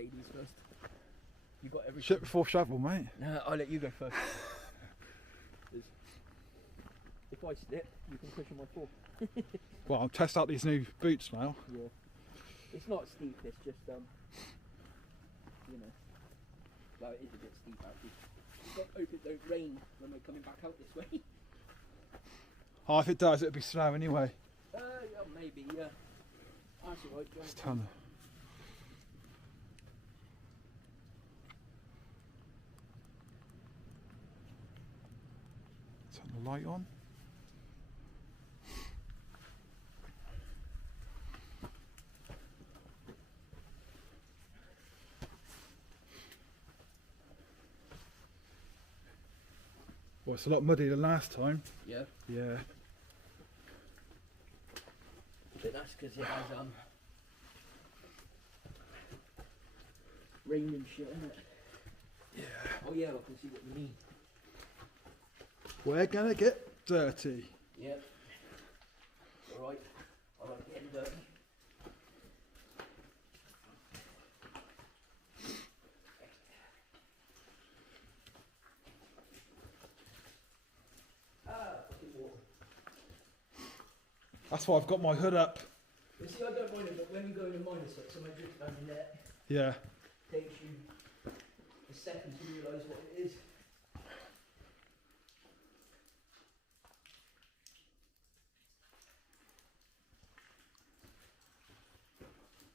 ladies first. You got everything. Shit before shovel, mate. No, I'll let you go first. If I slip, you can push on my foot. Well, I'll test out these new boots now. Yeah. It's not steep, it's just, you know, well, it is a bit steep actually. You've got to hope it don't rain when we're coming back out this way. Oh, if it does, it'll be snow anyway. Yeah, maybe, yeah. That's alright, It's turn the light on. Well, it's a lot muddier than last time. Yeah. Yeah. But that's because it has rain and shit, isn't it? Yeah. Oh yeah, I can see what you mean. We're gonna get dirty. Yeah. Alright. I like getting dirty. That's why I've got my hood up. You see, I don't mind it, but when you go in a mine and stuff, somebody drips down your neck. Yeah. Takes you a second to realise what it is.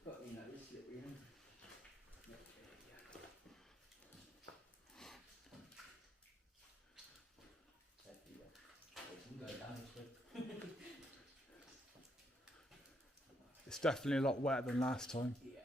But you know, it's slippery, isn't it? Go down this way. It's definitely a lot wetter than last time. Yeah.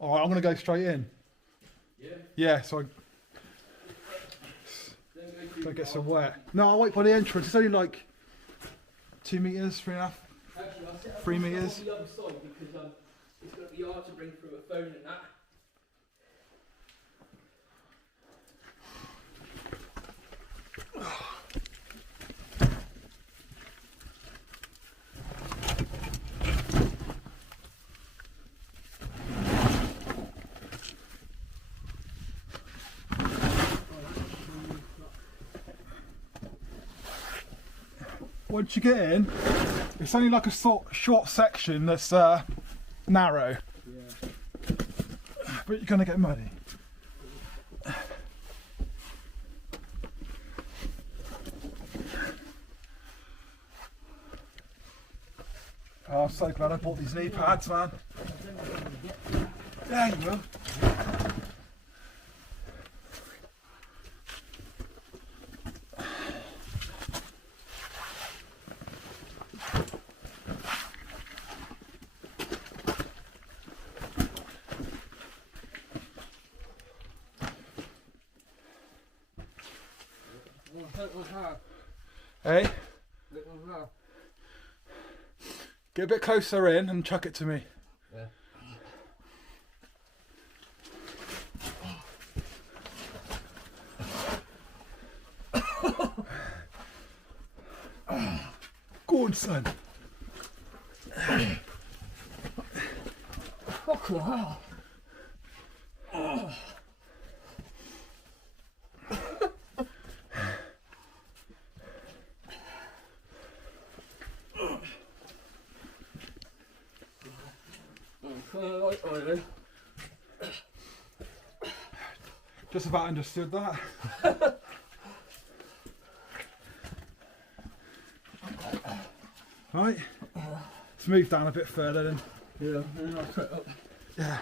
Alright, I'm gonna go straight in. Yeah? Yeah, so I don't get so wet. No, I'll wait by the entrance. It's only like 2 metres, 3.5. Actually, I'll set up 3 my stuff metres. on the other side because it's going to be hard to bring through a phone and that. Once you get in, it's only like a short section that's narrow. Yeah. But you're gonna get muddy. Oh, I'm so glad I bought these knee pads, man. Yeah, you will. Hey? Get a bit closer in and chuck it to me. Yeah. Go on, son. Fucking hell. Just about understood that. Right, let's move down a bit further then. Yeah, and I'll cut up. Yeah.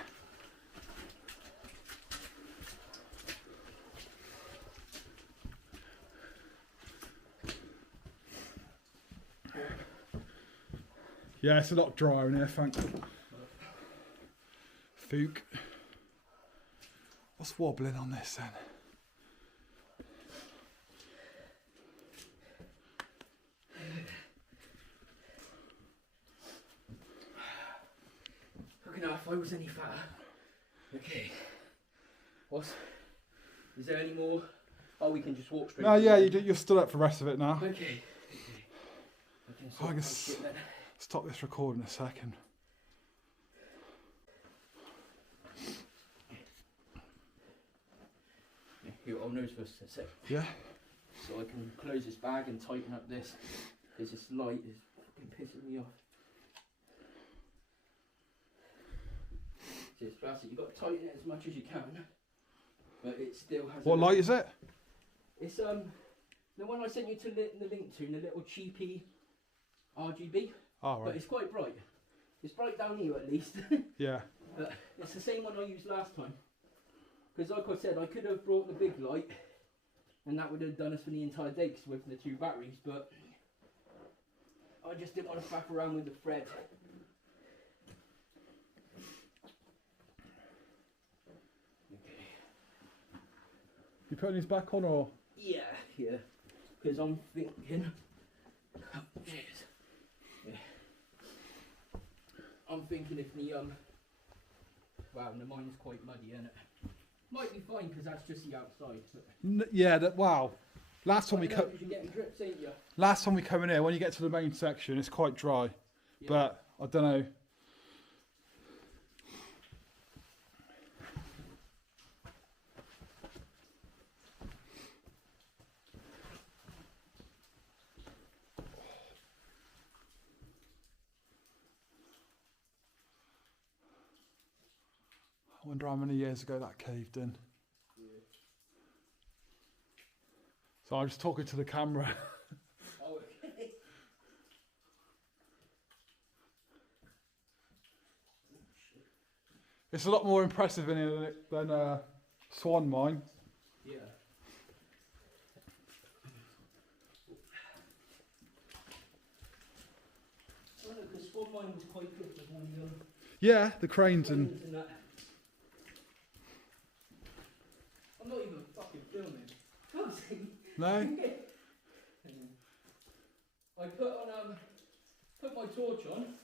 Yeah, it's a lot drier in here, thanks. Fook. What's wobbling on this then? Fucking hell, if I was any fatter, Okay. Is there any more? Oh, we can just walk straight. No, yeah, you're stood up for the rest of it now. Okay. I guess stop this recording a second. Here, I'll nose first a sec. Yeah. So I can close this bag and tighten up this, because this light is fucking pissing me off. So that's it, you've got to tighten it as much as you can, but it still has. What light is it? It's the one I sent you to the link to, in the little cheapy RGB. Oh, right. But it's quite bright. It's bright down here at least. Yeah. But it's the same one I used last time. Because like I said, I could have brought the big light, and that would have done us for the entire day with the 2 batteries, but I just didn't want to faff around with the thread. Okay. You putting these back on or? Yeah. Because I'm thinking. Oh, jeez. Yeah. I'm thinking if the wow, the mine's quite muddy, isn't it? Might be fine because that's just the outside. Yeah. Wow. Last time we you're getting drips, ain't you? Last time we come in here, when you get to the main section, it's quite dry. Yeah. But I don't know. I wonder how many years ago that caved in. Yeah. So I'm just talking to the camera. Oh, okay. It's a lot more impressive in here than Swan Mine. Yeah. Oh, no, because Swan Mine was quite good with one. Yeah, the cranes and that. I'm not even fucking filming. No. I put my torch on,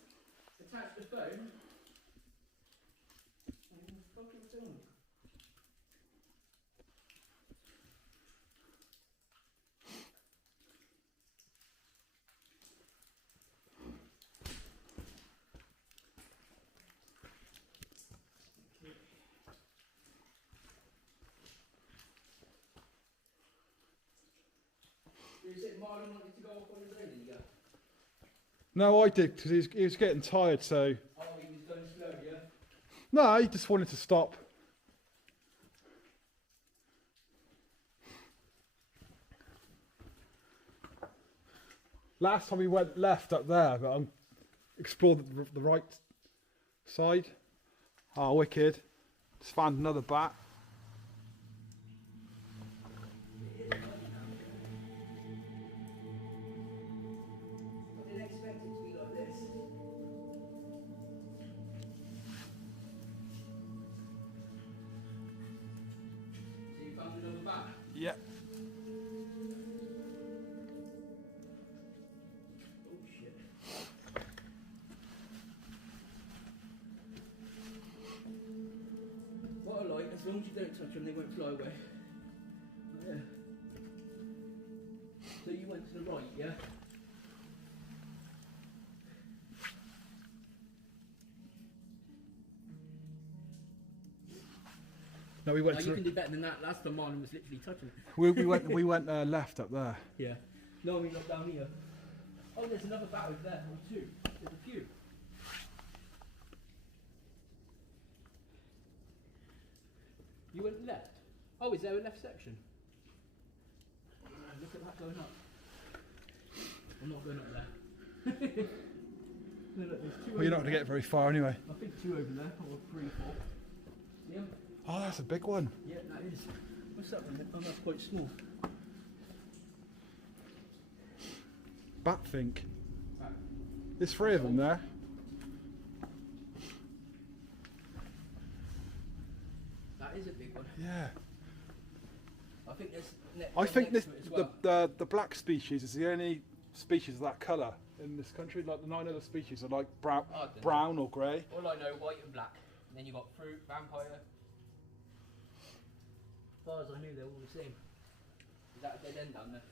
attached the phone, and fucking filming. You said Marlon wanted to go off on his own, did he go? No, I did because he was getting tired. So. Oh, he was going slow, yeah. No, he just wanted to stop. Last time we went left up there, but I explored the right side. Oh, wicked! Just found another bat. Yeah. Oh shit. What I like, as long as you don't touch them, they won't fly away. Yeah. So you went to the right, yeah? No, we went. You can do better than that. Last time mine was literally touching it. We went left up there. Yeah. No, we got down here. Oh, there's another bat over there, or 2. There's a few. You went left. Oh, is there a left section? Oh, look at that going up. I'm not going up there. No, look, there's 2 Well, you're not going to get very far anyway. I think 2 over there, or 3, 4. Yeah. Oh, that's a big one. Yeah, that is. What's that one? Oh, that's quite small. Batfink. There's 3 of them there. That is a big one. Yeah. I think there's. I think this well. the black species is the only species of that colour in this country. Like the 9 other species are like brown or grey. All I know, white and black. And then you've got fruit, vampire, far as I knew, they're all the same. Is that a dead end down there?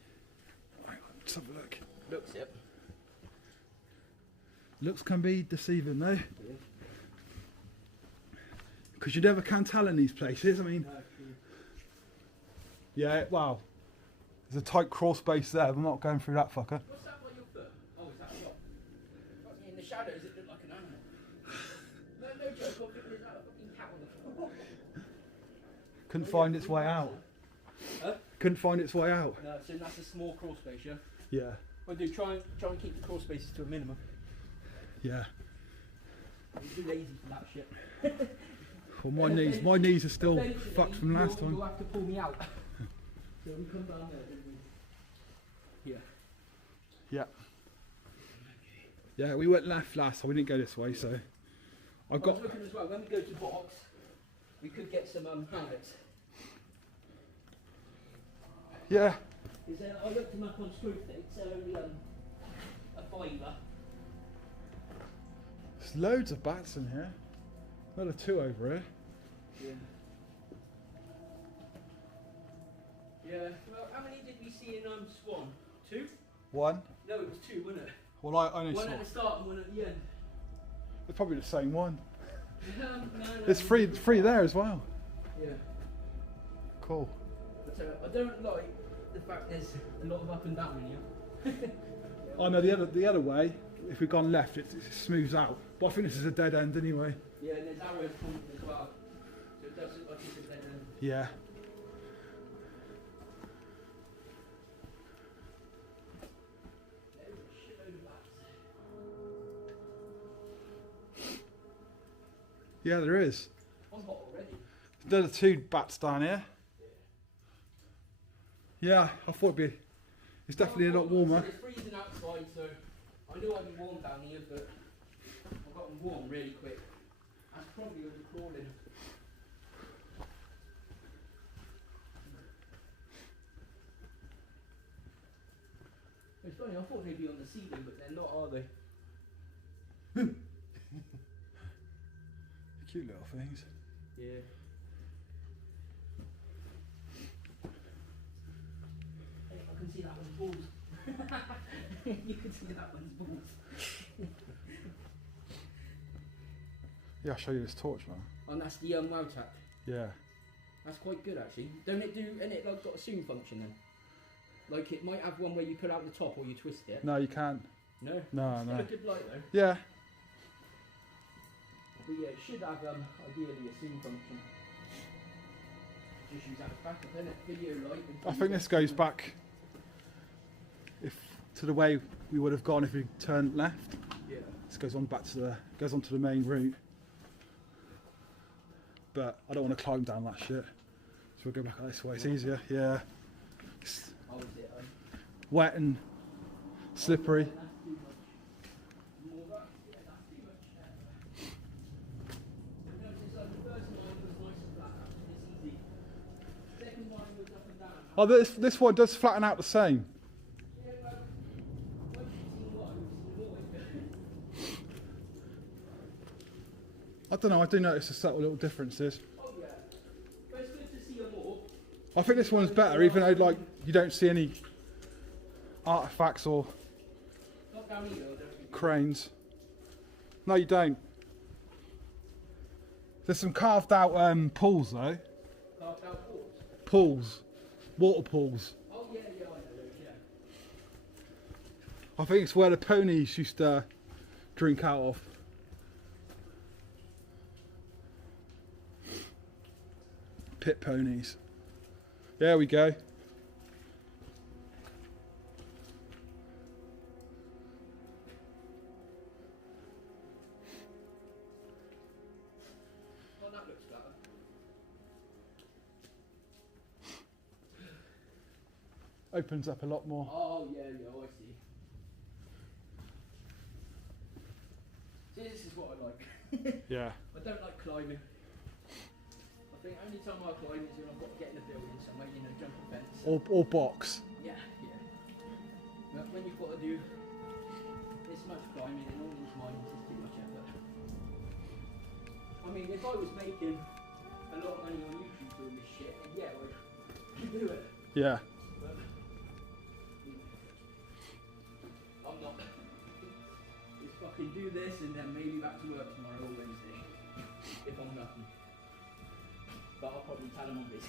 Right, let's have a look. Looks it. Looks can be deceiving though. Yeah. Because you never can tell in these places. I mean, No, true. yeah, wow. There's a tight crawl space there. I'm not going through that fucker. What's that by your foot? Oh, is that a rock? In the shadows, it looked like an animal. No joke, I think there's that fucking cat on the floor. Couldn't find its way out. Huh? Couldn't find its way out. No, so that's a small crawl space, yeah? Yeah, I do try and keep the crawl spaces to a minimum. yeah. I'm too lazy for that shit. Well, my knees are still Eventually, fucked from last time. You'll have to pull me out. So we come down there, don't we? Yeah. Yeah. Yeah, we went left last, so we didn't go this way. So I was looking as well. When we go to box, we could get some helmets. Yeah. I looked them up on Screwfix. They're only a fiver. There's loads of bats in here. Another two over here. Yeah. Yeah. Well, how many did we see in Swan? 2? One. No, it was 2, wasn't it? Well, I only One saw. at the start and one at the end. They're probably the same one. No. There's three there as well. Yeah. Cool. But I don't like the fact there's a lot of up and down in here. I know the other way. If we'd gone left, it smooths out. But I think this is a dead end anyway. Yeah, and there's arrows pointing as well. So it does look like it's a dead end. Yeah. There's a shitload of bats. Yeah, there is. I'm hot already. There are 2 bats down here. Yeah, I thought it'd be. It's definitely a lot warmer. It's freezing outside, so I knew I'd be warm down here, but I've gotten warm really quick. That's probably overcrawling. It's funny, I thought they'd be on the ceiling, but they're not, are they? Cute little things. Yeah. Hey, I can see that one's balls. You can see that one's balls. Yeah, I'll show you this torch, man. And that's the wow tap. Yeah. That's quite good actually. Don't it do? And it like got a zoom function then? Like it might have one where you pull out the top or you twist it. No, you can't. No. No, It's no. got a good light though. Yeah. But yeah, it should have ideally a zoom function. Just use that as backup, then video light. I think this goes back to the way we would have gone if we turned left. Yeah. This goes on back to goes onto the main route. But I don't want to climb down that shit. So we'll go back this way. It's easier. Yeah. It's Oh, is it? wet and slippery. That's too much. More that? Yeah, that's too much. Notice like the first line was nice and flat, it's easy. Second line was up and down. Oh, this one does flatten out the same. Yeah, well, once you've seen one, you've seen more. I don't know. I do notice the subtle little differences. Oh yeah. But it's good to see them all. I think this one's better, even though like you don't see any artifacts or Not down here, I don't think. cranes. No, you don't. There's some carved out pools though. Carved out boards. Pools, water pools. Oh yeah, I know those, yeah. I think it's where the ponies used to drink out of. Pit ponies. There we go. Oh, that looks better. Opens up a lot more. Oh yeah, I see. See, this is what I like. Yeah. I don't like climbing. I think only time I climb is when I've got to get in a building somewhere, you know, jump a fence. Or box. Yeah. But when you've got to do this much climbing in all these mines, it's too much effort. I mean, if I was making a lot of money on YouTube doing this shit, and yeah, like, you do it. Yeah. But, I'm not. Just fucking do this and then maybe back to work tomorrow or Wednesday. If I'm lucky. But I'll probably tell them I'm busy.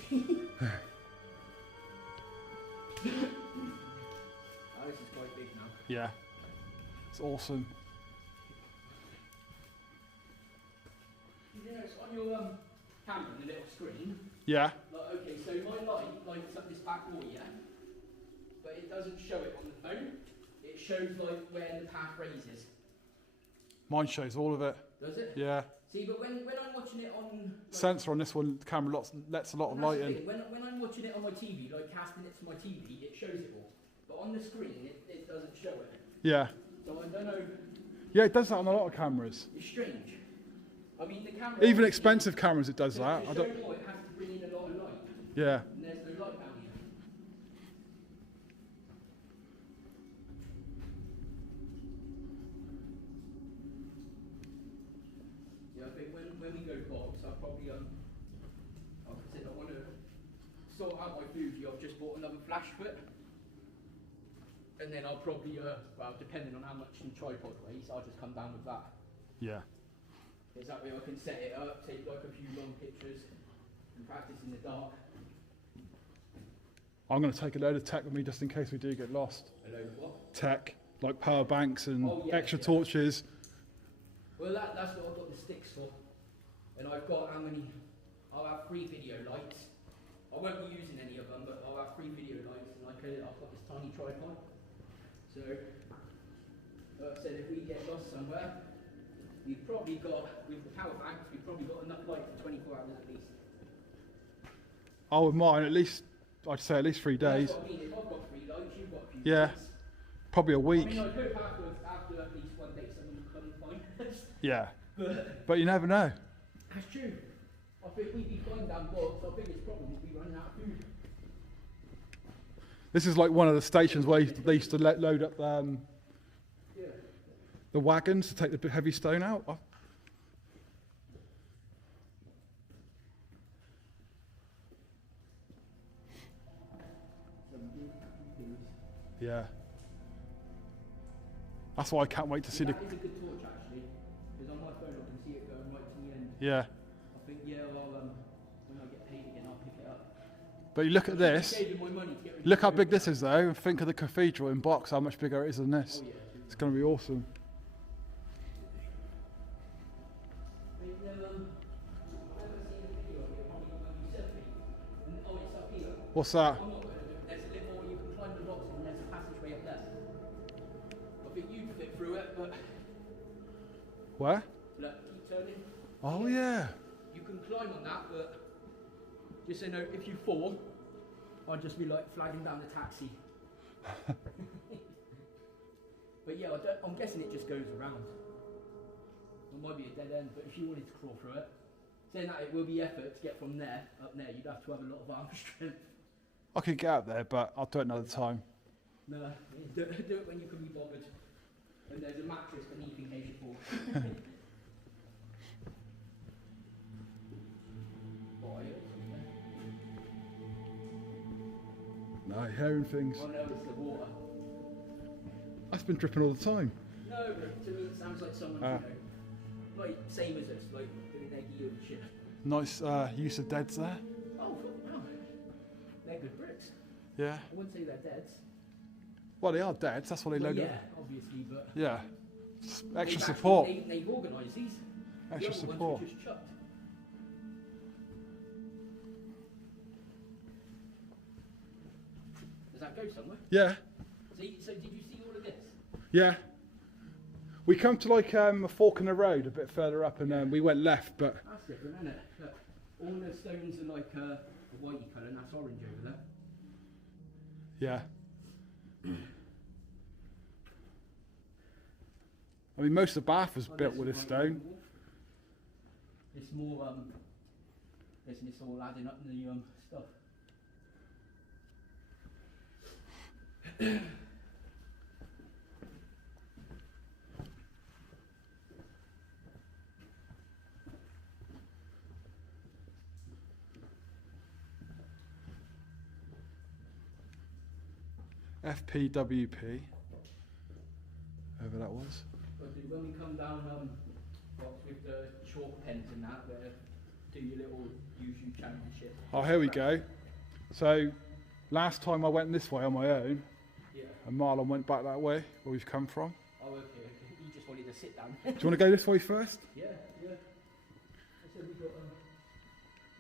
Oh, this is quite big now. Yeah. It's awesome. You know, it's on your camera, the little screen. Yeah. Like, okay, so my light lights up this back wall, yeah? But it doesn't show it on the phone. It shows like where the path raises. Mine shows all of it. Does it? Yeah. See, but when I'm watching it on... Like, Sensor on this one, the camera lets a lot of light in. When I'm watching it on my TV, like casting it to my TV, it shows it all. But on the screen, it doesn't show it. Yeah. So I don't know... Yeah, it does that on a lot of cameras. It's strange. I mean, the camera... Even expensive cameras, it does that. To show more, it has to bring in a lot of light. Yeah. And there's no light down here. Yeah, I think when we go box, I'll probably like I said, I want to sort out my Fuji. I've just bought another flash foot, and then I'll probably well, depending on how much the tripod weighs, I'll just come down with that. Yeah. Is that way I can set it up, take like a few long pictures, and practice in the dark. I'm going to take a load of tech with me just in case we do get lost. A load of what? Tech, like power banks and extra yeah. torches. Well, that's what I've got the sticks for. And I've got how many? I'll have 3 video lights. I won't be using any of them, but I'll have 3 video lights, and I've got this tiny tripod. So, like I said, if we get lost somewhere, we've probably got, with the power banks, we've probably got enough light for 24 hours at least. Oh, with mine, at least, I'd say at least 3 days. That's what I mean. If I've got 3 lights, you've got a few Yeah. lights. Probably a week. I mean, I hope after at least one day someone will come and find us. Yeah. But But you never know. that's true. I think we'd be flying down box. Our biggest problem would be running out of food. This is like one of the stations where they used to load up Yeah. the wagons to take the heavy stone out. Oh. Yeah. That's why I can't wait to see the... That is a good torch actually, because on my phone I can see it going right to the end. Yeah. I think when I get paid again I'll pick it up. But you look at this. Saving my money to get rid Look of how the big this phone. is though, and think of the cathedral in box, how much bigger it is than this. Oh yeah. It's going to be awesome. I've never seen a video of it when you sent me. And, oh, it's up here. What's that? I'm not going to do it. There's a little, you can climb the rocks and there's a passageway up there. I think you'd fit through it, but Where? look, keep turning. Oh yeah. You can climb on that, but just so you know, if you fall, I'll just be like flagging down the taxi. But yeah, I'm guessing it just goes around. It might be a dead end, but if you wanted to crawl through it, saying that it will be effort to get from there up there, you'd have to have a lot of arm strength. I could get out there, but I'll do it another time. No, do it when you can be bothered. And there's a mattress beneath in case you fall. No, hearing things. Oh no, it's the water. That's been dripping all the time. No, but to me it sounds like someone, you know, like same as us, like doing their gear and shit. Nice use of deads there. Oh, wow. They're good bricks. Yeah. I wouldn't say they're deads. Well, they are deads. That's why they Well, load yeah, up. obviously, but Yeah. Extra they've support. They've organised these. Extra the other support. ones were just chucked. Does that go somewhere? Yeah. So did you see all of this? Yeah. We come to like a fork in the road a bit further up, and we went left, but That's different, isn't it? Look, all the stones are like a whitey colour, and that's orange over there. yeah. I mean, most of Bath was built with a stone. It's more, isn't it all adding up the stuff? PWP. Whoever that was. But when we come down with the chalk pens and that, where do your little YouTube championship. Oh, here we go. So, last time I went this way on my own, Yeah. and Marlon went back that way, where we've come from. Oh, okay. You just wanted to sit down. Do you want to go this way first? Yeah. I said we got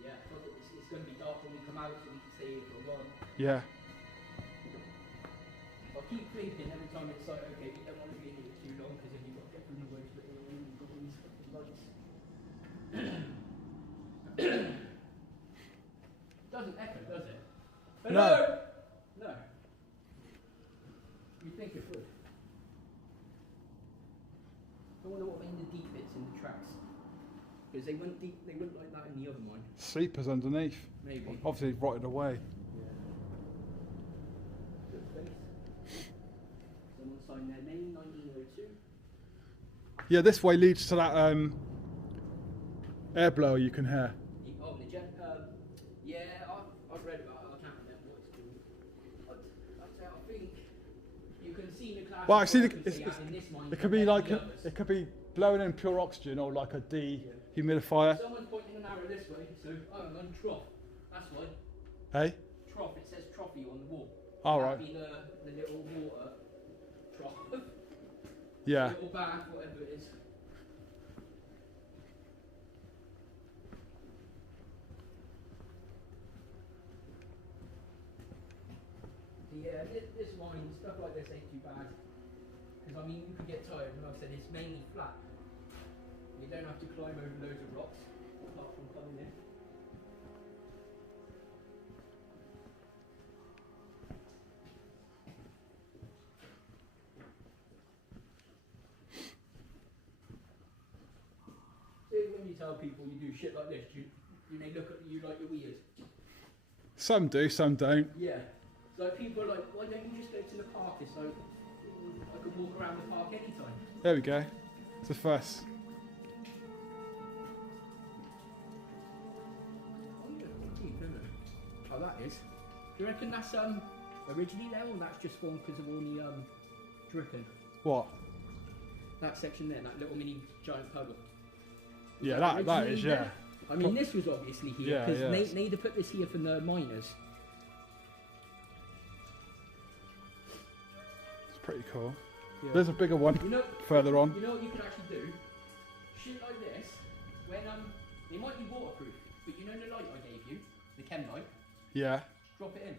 yeah, it's going to be dark when we come out, so we can stay here for a while. Yeah. I keep thinking every time it's like, okay, we don't want to be in here too long, because then you've got to get through the woods, but you've got all these fucking lights. Doesn't echo, does it? Hello? No. You'd think it would. I wonder what in the deep bits in the tracks. Because they went like that in the other mine. Sleepers underneath. Maybe. Obviously rotted away. Yeah. Good space. Someone signed their name, 1902. Yeah, this way leads to that air blower you can hear. Oh, the jet. Yeah, I've read about it. I can't remember what it's called. I think you can see the class. Well, I see it could be like it could be blowing in pure oxygen or like a dehumidifier. Someone's pointing an arrow this way, so I'm on trough. That's why. Hey? Trough. It says trophy on the wall. All right. That'd be the little water trough. Yeah. Little bath, whatever it is. Yeah, this wine, stuff like this ain't too bad. Because I mean, you could get tired, and I've said it's mainly flat. You don't have to climb over loads of rocks, apart from coming in. See, when you tell people you do shit like this, they look at you like you're weird. Some do, some don't. Yeah. So people are like, why don't you just go to the park? It's like, I can walk around the park anytime. There we go. It's the first. Oh, yeah, quite deep, isn't it? Oh, that is. Do you reckon that's originally there, or that's just formed because of all the dripping? What? That section there, that little mini giant puddle. Yeah, that is, yeah. I mean, this was obviously here, Yeah, because yeah. they need to put this here for the miners. It's pretty cool. Yeah. There's a bigger one further on. You know what you could actually do? Shit like this, when they might be waterproof, but you know the light I gave you, the chem light, Yeah. drop it in.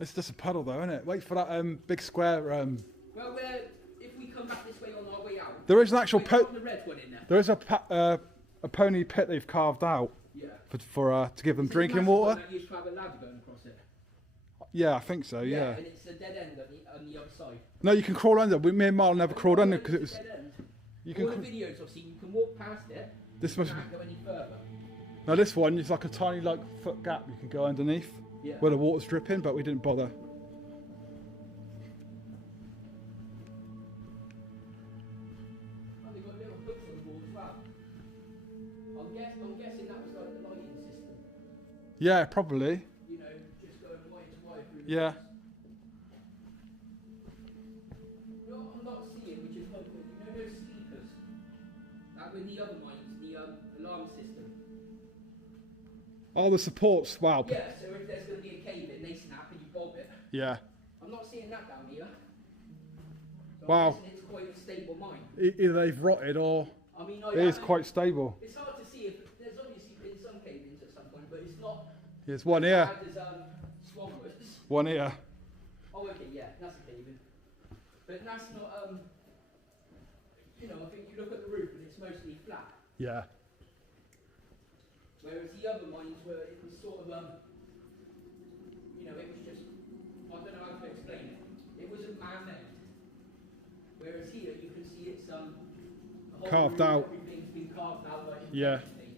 It's just a puddle though, isn't it? Wait for that big square. Well, if we come back this way on our way out, There is an actual the red one in there. There is a pony pit they've carved out Yeah. for to give them It's a drinking massive water. one that used to have a ladder going across it. Yeah, I think so. Yeah. And it's a dead end on the other side. No, you can crawl under. Me and Marlon never crawled under because it was. Dead end. You All the can. videos I've seen, you can walk past it. This You must. can't go any further. Now this one is like a tiny foot gap you can go underneath Yeah. where the water's dripping, but we didn't bother. Oh, they've got little hooks on the wall as well. I'm guessing that was like the lighting system. Yeah, probably. You know, just going wire to wire through the Yeah. hooks. What I'm not seeing, which is quite good, you know those sleepers? That were in the other mines, the alarm system. Oh, the supports. Wow. Yeah, so if there's going to be a cave in, they snap and you bob it. Yeah. I'm not seeing that down here. So Wow. I'm guessing it's quite a stable mine. Either they've rotted or I mean, it is quite stable. It's hard to see if there's obviously been some cave-ins at some point, but it's not There's one here. as bad as Swanwoods. One here. Oh, okay, yeah, that's a cave-in. But that's not, you know, I think you look at the roof and it's mostly flat. Yeah. Whereas the other mines were, it was sort of, you know, it was just, I don't know how to explain it. It wasn't man-made. Whereas here you can see it's, the whole Carved roof, out. everything's been carved out like Yeah. intentionally.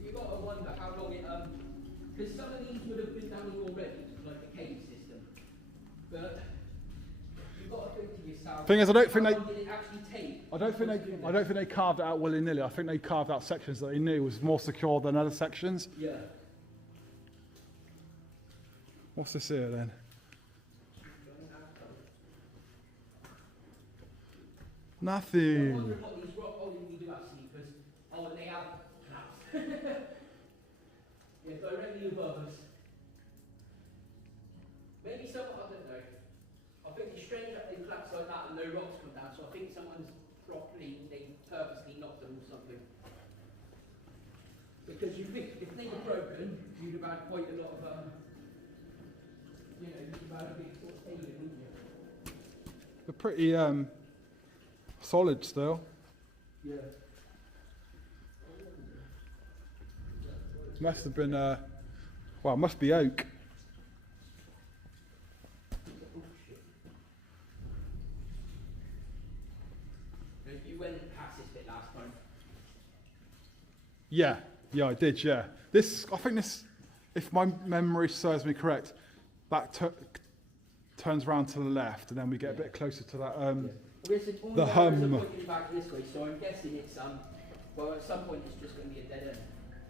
You've got to wonder how long it, because some of these would have been down here already, like the cave system. But you've got to think to yourself, Thing is, I don't think how they- long did it actually take? I don't think they carved it out willy-nilly. I think they carved out sections that they knew was more secure than other sections. Yeah. What's this here then? I'm Nothing. wondering what these rock. Oh, we do have sleepers. Oh, and they have collapsed. Yeah, directly above us. Maybe someone, I don't know. I think it's strange that they collapse like that and no rocks come down, so I think someone's they purposely knocked them or something. Because you think, if they were broken, you'd have had quite a lot of, you'd have had a big sort of caving, wouldn't you? They're pretty solid still. Yeah. Must have been, well, it must be oak. You went past this bit last time. Yeah, I did, yeah. I think this, if my memory serves me correct, that turns around to the left and then we get a bit closer to that, the hum. Back this way, so I'm guessing it's, well, at some point it's just going to be a dead end.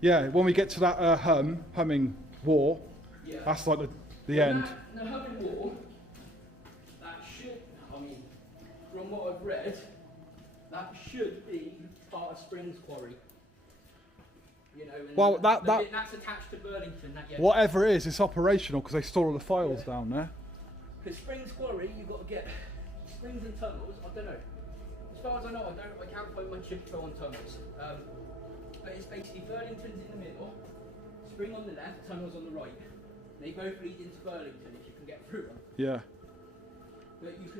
Yeah, when we get to that humming wall, Yeah. that's like the end. The humming wall, that should, I mean, from what I've read, that should be part of Springs Quarry. You know, and Well, that's attached to Burlington. Whatever it is, it's operational because they store all the files down there. Because Springs Quarry, you've got to get springs and tunnels. I don't know. As far as I know, I can't find much info on tunnels. But it's basically Burlington's in the middle, spring on the left, tunnels on the right. They both lead into Burlington if you can get through them. Yeah. But you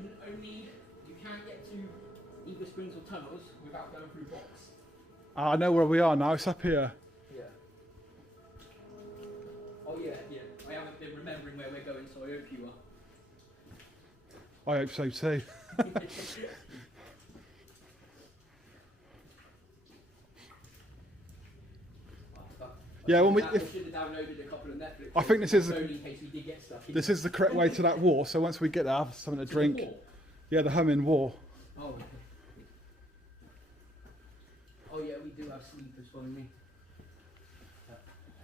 can't get to either springs or tunnels without going through box. I know where we are now, it's up here. Yeah. Oh yeah. I haven't been remembering where we're going, so I hope you are. I hope so too. Yeah, when we, should have downloaded a couple of Netflix. I think this is in case we did get stuff. This is the correct way to that wall. So once we get there, have something to drink. Yeah, the humming wall. Oh. Okay. Oh yeah, we do have sleepers, following me.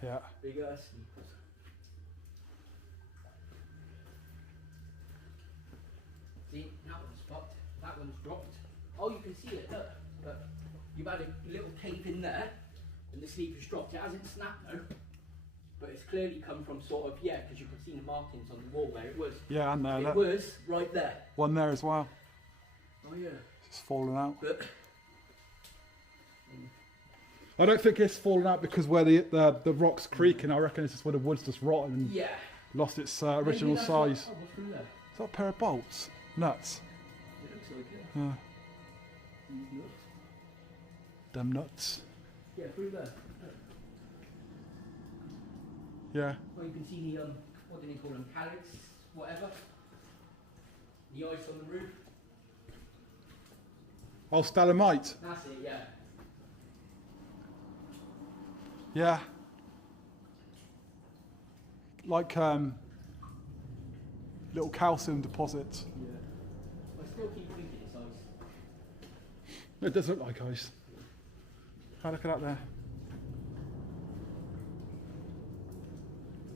Yeah. Big ass sleepers. See, that one's fucked. That one's dropped. Oh, you can see it. Look. You've had a little cave in there. And the sleeper's dropped. It hasn't snapped though, but it's clearly come from sort of, because you can see the markings on the wall where it was. Yeah, I know that. It was right there. One there as well. Oh yeah. It's fallen out. But, I don't think it's fallen out because where the rock's creaking. I reckon it's just where the wood's just rotten and lost its original size. Oh, what's through there? Is that a pair of bolts? Nuts. It looks like it. Yeah. These nuts. Them nuts. Yeah, through there. Look. Yeah. Well, you can see the, what do they call them, calyx, whatever. The ice on the roof. Oh, stalagmite. That's it, yeah. Yeah. Like little calcium deposits. Yeah. I still keep thinking it's ice. It does look like ice. Oh, look at that there.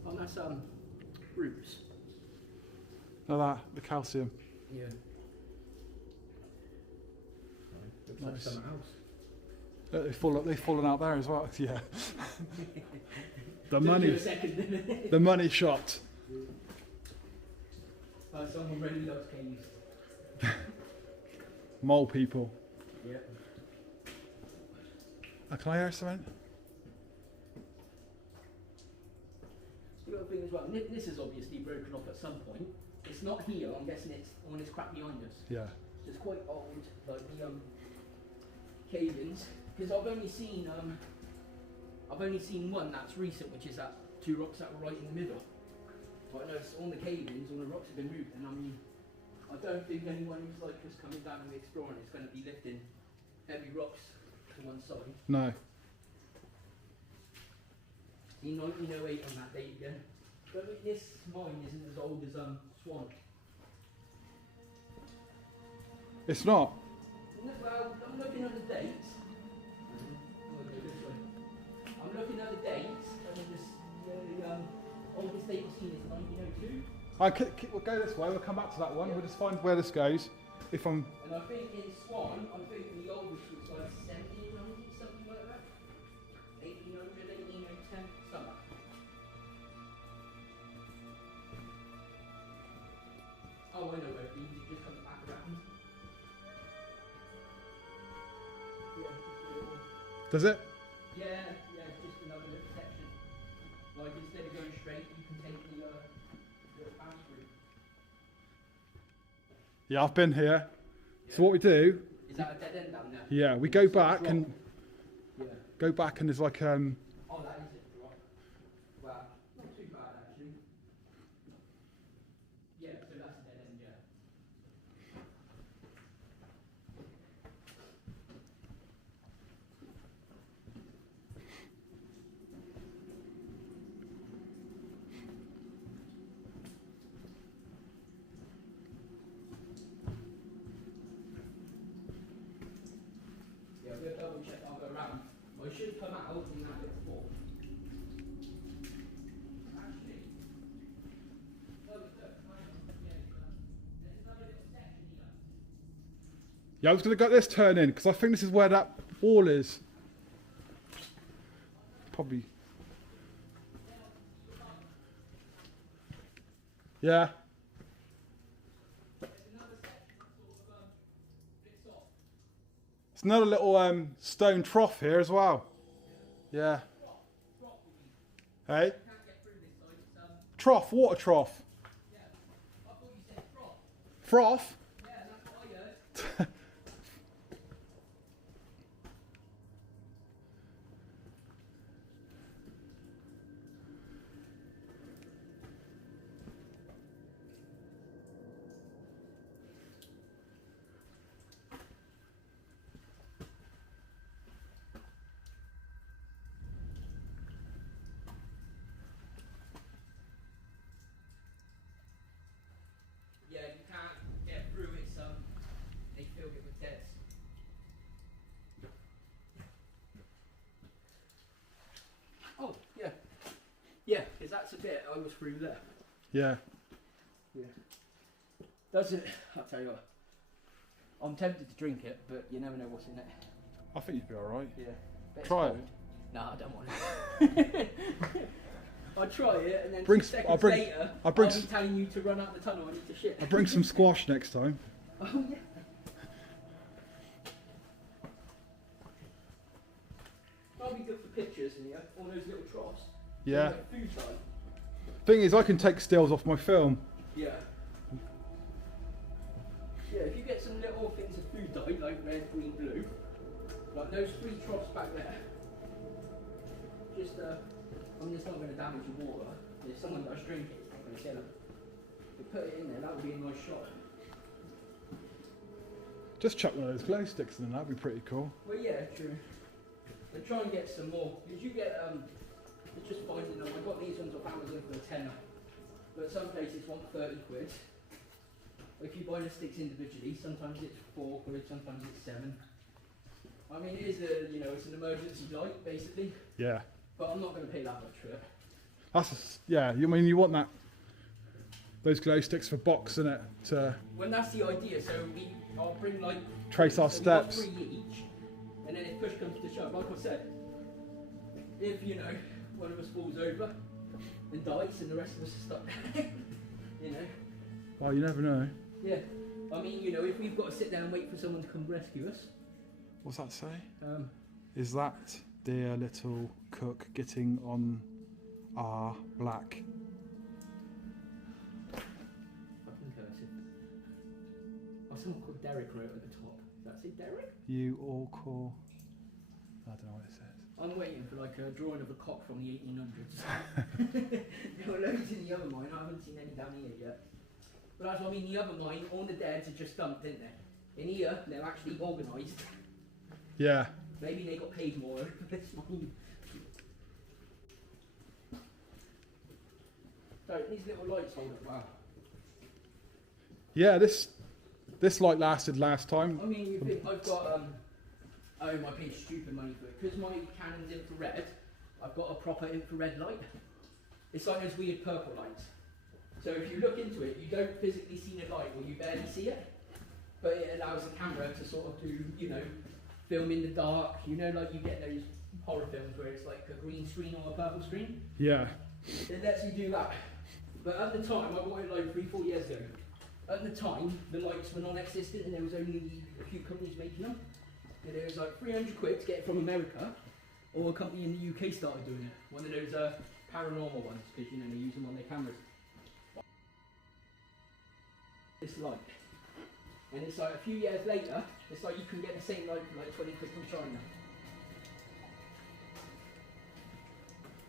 Oh, that's roots. Look at that, the calcium. Yeah. Looks Nice. like something else. They've fallen out there as well. Yeah. The the money shot. Someone really loves caves. Mole people. Yeah. Can I hear something? The other thing as well, this is obviously broken off at some point. It's not here, I'm guessing it's on this crap behind us. Yeah. It's quite old, like the cave-ins. Because I've only seen one that's recent, which is that two rocks that were right in the middle. But I know it's on the cave-ins, all the rocks have been moved, and I mean, I don't think anyone who's like just coming down and exploring is going to be lifting heavy rocks to one side. No. In 1908 on that date again. But look, this mine isn't as old as Swan. It's not. No, well, I'm looking at the dates. I'm looking at the dates, and the oldest date I've seen is 1902. We'll go this way. We'll come back to that one. Yeah. We'll just find where this goes. If I'm. And I think in Swan, I think the oldest was like 1790, something like that. 1800, 1810, something. Oh, I know where it is. It just comes back around. Yeah, just a little. Does it? Yeah, it's just another little section. Like instead of going straight, you can take the little pass route. Yeah, I've been here. So what we do? Is that a dead end down there? Yeah, we go back and Yeah. go back and there's like Oh, that is a drop. Wow, not too bad actually. Yeah, so that's a dead end, yeah. Yeah, we'll double check. I'll go around. I should come out in that little fork. Actually, no, look, hang on. Yeah, there's another little section here. Yeah, I was going to get this turn in because I think this is where that wall is. Probably. Yeah. There's another section that sort of fits off. There's another little stone trough here as well. Yeah. Drop, Hey? you can't get through this side. It's Trough, water trough. yeah. I thought you said drop. Froth? Yeah, that's what I heard. Yeah, you can't get through it, they filled it with deads. Oh, yeah. Yeah, because that's a bit I was through there. Yeah. Yeah. Does it? I'll tell you what. I'm tempted to drink it, but you never know what's in it. I think you'd be alright. Yeah. Bet it's Try it. cold. No, I don't want it. I'll try it, and then Bring 2 s- seconds I'll bring- later, I'll bring I'll be s- telling you to run out the tunnel. I need to shit. I'll bring some squash next time. Oh yeah. That'll be good for pictures in here. All those little troughs. Yeah. Like food time. Thing is, I can take stills off my film. Yeah. Yeah, if you get some little things of food dye, like red, green, blue, like those 3 troughs back there, just, I mean, it's not going to damage your water. If someone does drink it, it's not going to kill them. But put it in there, that would be a nice shot. Just chuck one of those glow sticks in, that'd be pretty cool. Well, yeah, true. But try and get some more. Because you get, it's just finding them. I got these ones off Amazon for a tenner. But some places want 30 quid. If you buy the sticks individually, sometimes it's 4 quid, sometimes it's 7. I mean, it is a, it's an emergency light, basically. Yeah. But I'm not going to pay that much for it. Yeah, you mean you want that, those glow sticks for box, innit? To When that's the idea, so I'll bring like... trace our so we got steps. 3 each, and then if push comes to shove, like I said, if, one of us falls over and dies and the rest of us are stuck there, Well, you never know. Yeah, I mean, if we've got to sit there and wait for someone to come rescue us. What's that say? Um, Is that dear little cook getting on our black? fucking cursive. Oh, someone called Derek wrote at the top. Does that say Derek? You all call. I don't know what it says. I'm waiting for like a drawing of a cock from the 1800s. There were loads in the other mine, I haven't seen any down here yet. But that's what I mean, the other mine, all the deads are just dumped, didn't they? In here, they're actually organised. Yeah. Maybe they got paid more for this mine. So these little lights hold up well. Yeah, this light lasted last time. I mean, you think I've got, I paid stupid money for it. Because my Canon's infrared, I've got a proper infrared light. It's like those weird purple lights. So if you look into it, you don't physically see the light, or you barely see it, but it allows the camera to sort of do, you know, film in the dark. You know, like you get those horror films where it's like a green screen or a purple screen. Yeah. It lets you do that. But at the time, I bought it like 3-4 years ago. At the time, the lights were non-existent and there was only a few companies making them. And it was like 300 quid to get it from America, or a company in the UK started doing it. One of those paranormal ones, because you know they use them on their cameras. This light. And it's like a few years later, it's like you can get the same light for like 20 quid from China.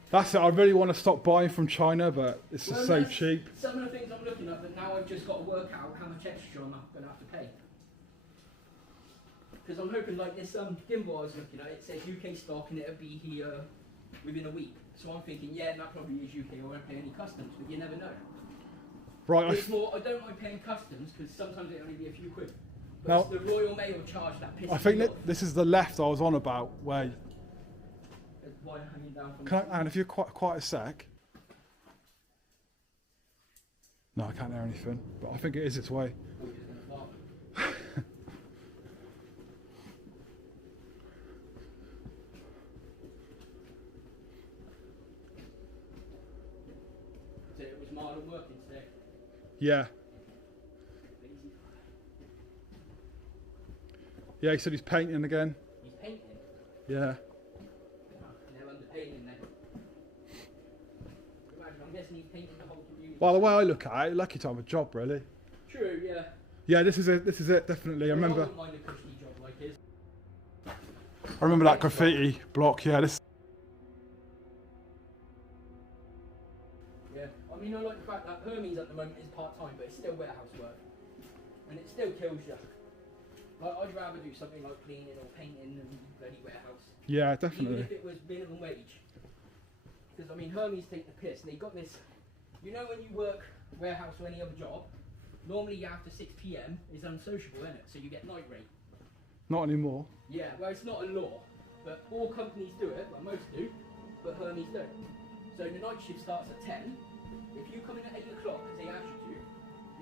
That's it. I really want to stop buying from China, but it's just so cheap. Some of the things I'm looking at, but now I've just got to work out how much extra I'm going to have to pay. Because I'm hoping, like this gimbal I was looking at, it says UK stock and it'll be here within a week. So I'm thinking, yeah, that probably is UK, I won't pay any customs, but you never know. Right. It's more, I don't mind paying customs because sometimes it'll only be a few quid. But Now, it's the Royal Mail charge that pisses I think me that off. this is the left I was on about, where... There's wire hanging down from Can I, and if you're quite a sec... No, I can't hear anything, but I think it is its way. Oh, it's gonna fart. So it was Marlon working today. Yeah. Lazy. Yeah, he said he's painting again. He's painting. Yeah. Oh, they're underpainting then. Imagine, I'm guessing he's painting the whole community. By the way I look at it, lucky to have a job, really. True, yeah. Yeah, this is it, definitely. I remember. I wouldn't mind a cushy job like his. I remember that graffiti block. Yeah, this. Yeah, I mean, I like the fact that Hermes at the moment is part-time, but it's still warehouse work. And it still kills you. Like, I'd rather do something like cleaning or painting than bloody warehouse. Yeah, Even definitely. if it was minimum wage. Because, I mean, Hermes take the piss. They got this, you know when you work warehouse or any other job, normally after 6 PM is unsociable, isn't it? So you get night rate. Not anymore. Yeah, well, it's not a law, but all companies do it, well, most do, but Hermes don't. So the night shift starts at 10. If you come in at 8 o'clock, because they asked you to,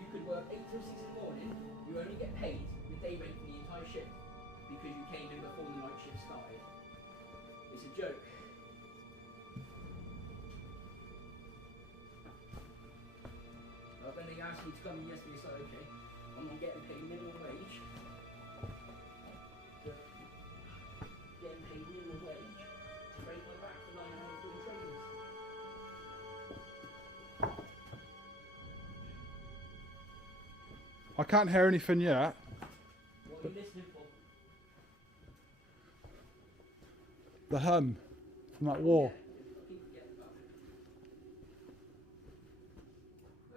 you could work 8 till 6 in the morning, you only get paid the day rate for the entire shift, because you came in before the night shift started. It's a joke. Well, when they asked me to come in yesterday, I said, okay, I'm not getting paid minimum wage. Getting paid minimum wage to break my back for 9 hours doing trainings. I can't hear anything yet. What are you listening for? The hum from that wall. Keep forgetting about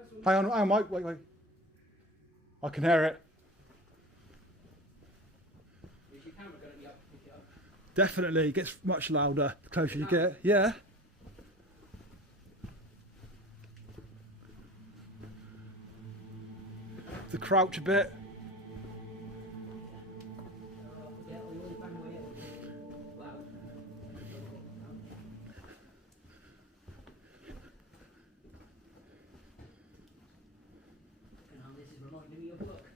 it. Hang on, wait. I can hear it. Is your camera going to be up to pick it up? Definitely, it gets much louder the closer you get. Yeah. To crouch a bit. Yeah, we already found a way in. Loud. And this is reminding me of work.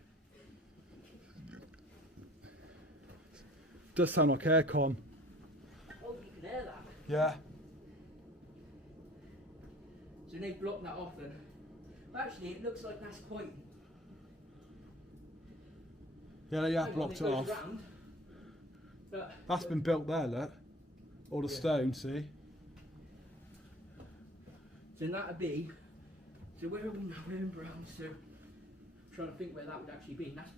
Does sound like aircon. Oh, you can hear that. Yeah. So they blocked that off then. Actually, it looks like that's quite. Yeah, blocked it off. Round, That's been built there, look. All the stone, see? So that'd be. So where are we now? We're in Browns. So I'm trying to think where that would actually be. That's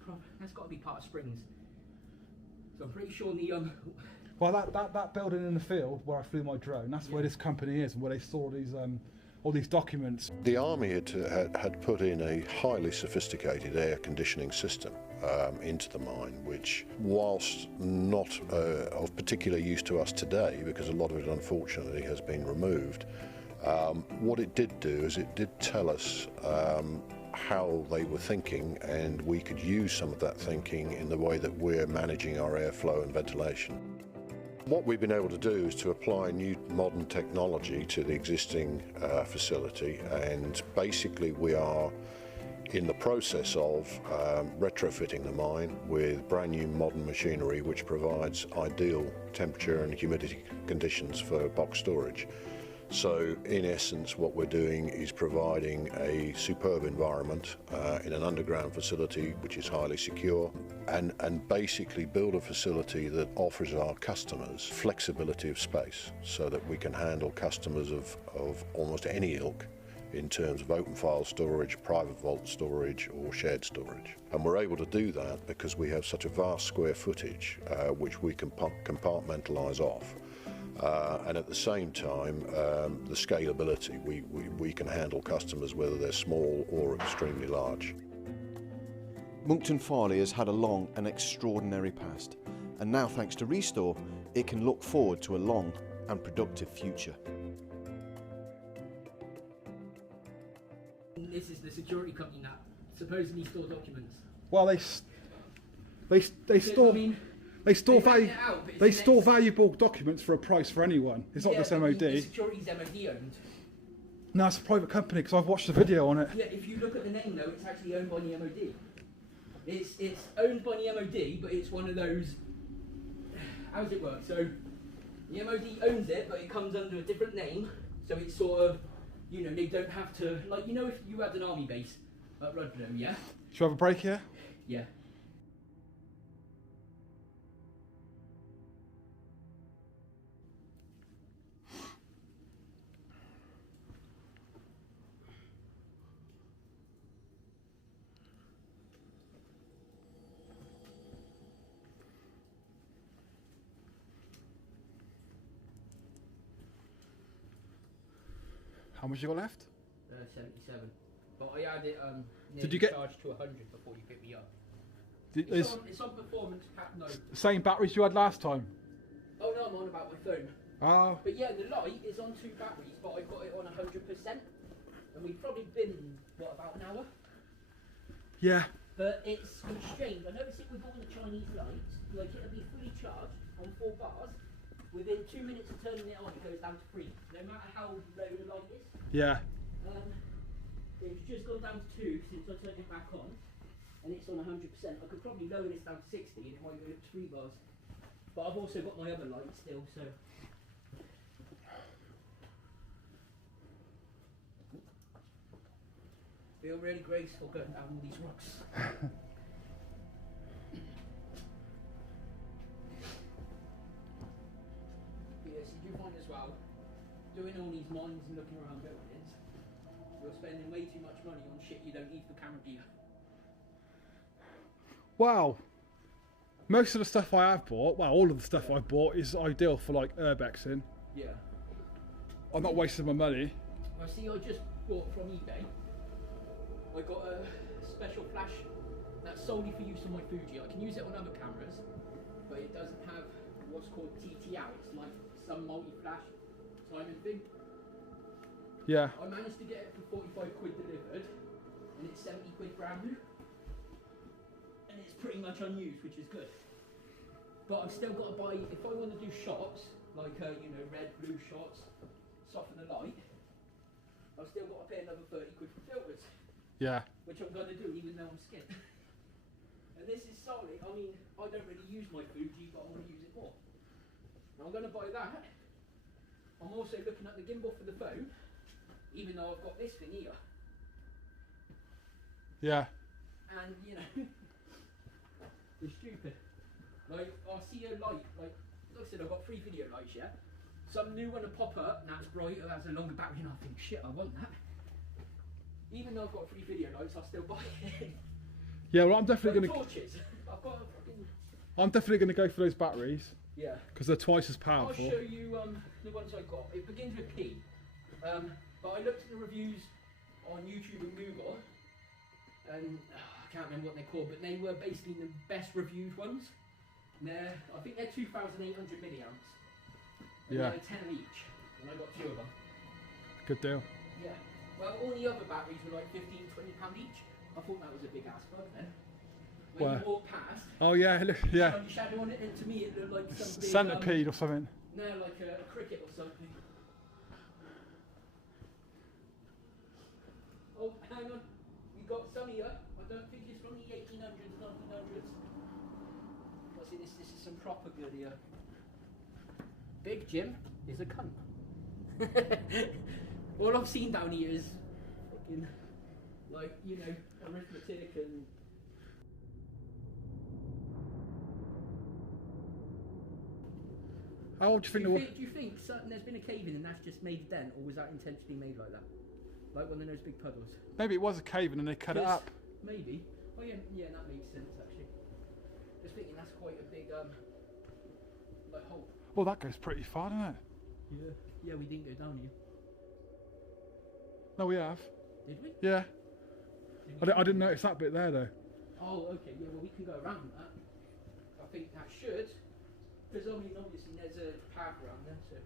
got to be part of Springs. So I'm pretty sure the Well, that building in the field where I flew my drone, that's where this company is, and where they saw these all these documents. The army had put in a highly sophisticated air conditioning system into the mine, which, whilst not of particular use to us today, because a lot of it unfortunately has been removed, what it did do is it did tell us how they were thinking, and we could use some of that thinking in the way that we're managing our airflow and ventilation. What we've been able to do is to apply new modern technology to the existing facility, and basically we are in the process of retrofitting the mine with brand new modern machinery which provides ideal temperature and humidity conditions for box storage. So in essence what we're doing is providing a superb environment in an underground facility which is highly secure, and basically build a facility that offers our customers flexibility of space so that we can handle customers of almost any ilk in terms of open file storage, private vault storage or shared storage. And we're able to do that because we have such a vast square footage which we can compartmentalise off. And at the same time, the scalability. We can handle customers whether they're small or extremely large. Monkton Farleigh has had a long and extraordinary past, and now thanks to Restore, it can look forward to a long and productive future. This is the security company that supposedly store documents. Well, they store. I mean, They store they rent it out, but it's they an store valuable documents for a price for anyone. It's not yeah, just but MOD. The security's MOD owned. No, it's a private company because I've watched the video on it. Yeah, if you look at the name though, it's actually owned by the MOD. It's owned by the MOD, but it's one of those. How does it work? So the MOD owns it, but it comes under a different name. So it's sort of, you know, they don't have to, like, you know, if you had an army base at Rudloe, yeah? Should we have a break here? Yeah. How much you got left? 77. But I had it Did you get charged to 100 before you picked me up. It's It's on performance pack, no. the same batteries you had last time. Oh no, I'm on about my phone. Oh, But yeah, the light is on 2 batteries, but I got it on 100%. And we've probably been, what, about an hour? yeah. But it's strange. I noticed it with all the Chinese lights, like it'll be fully charged on 4 bars. Within 2 minutes of turning it on, it goes down to 3. No matter how low the light is. Yeah. It's just gone down to 2 since I turned it back on. And it's on 100%. I could probably lower this down to 60 and it might go to 3 bars. But I've also got my other light still, so. Feel really graceful going down all these rocks. Yes, you do find as well, doing all these mines and looking around buildings, you're spending way too much money on shit you don't need for camera gear. Wow. Most of the stuff I have bought, well, all of the stuff I've bought is ideal for like urbexing. Yeah. I'm not wasting my money. I see I just bought from eBay. I got a special flash that's solely for use on my Fuji. I can use it on other cameras, but it doesn't have what's called TTL. It's like some multi-flash timing thing. Yeah. I managed to get it for 45 quid delivered, and it's 70 quid brand new. And it's pretty much unused, which is good. But I've still got to buy, if I want to do shots, like, you know, red, blue shots, soften the light, I've still got to pay another 30 quid for filters. Yeah. Which I'm going to do even though I'm skint. And this is solely, I mean, I don't really use my Fuji, but I want to use it more. And I'm going to buy that. I'm also looking at the gimbal for the phone, even though I've got this thing here. Yeah. And, you know, it's stupid. Like, I see a light, like I said, I've got 3 video lights, yeah? Some new one will pop up, and that's brighter, has a longer battery, and I think, shit, I want that. Even though I've got 3 video lights, I'll still buy it. Yeah, well, I'm definitely Like going to. torches. I've got a fucking. I'm definitely going to go for those batteries Yeah. because they're twice as I'll powerful. show you the ones I got. It begins with P. But I looked at the reviews on YouTube and Google, and I can't remember what they're called, but they were basically the best reviewed ones. I think they're 2,800 milliamps. And Yeah. they're 10 each, and I got 2 of them. Good deal. Yeah. Well, all the other batteries were like £15, £20 each. I thought that was a big ass bug then. When Where? you walk past, Oh yeah, yeah. shine your shadow on it, and to me it looked like some big, Centipede or something. no, like a cricket or something. Oh, hang on. We got some here. I don't think it's from the 1800s, 1900s. What's it? This is some proper good here. Big Jim is a cunt. All I've seen down here is fucking, like, you know, arithmetic and. How old do you think Do you think there's been a cave in and that's just made a dent, or was that intentionally made like that? Like one of those big puddles? Maybe it was a cave and then they cut it up. Maybe. Oh yeah, that makes sense actually. Just thinking that's quite a big like hole. Well, that goes pretty far, doesn't it? Yeah. Yeah, we didn't go down here. No, we have. Did we? Yeah. I didn't notice that bit there though. Oh, okay. Yeah, well we can go around that. I think that should, because I mean obviously there's a path around there, so.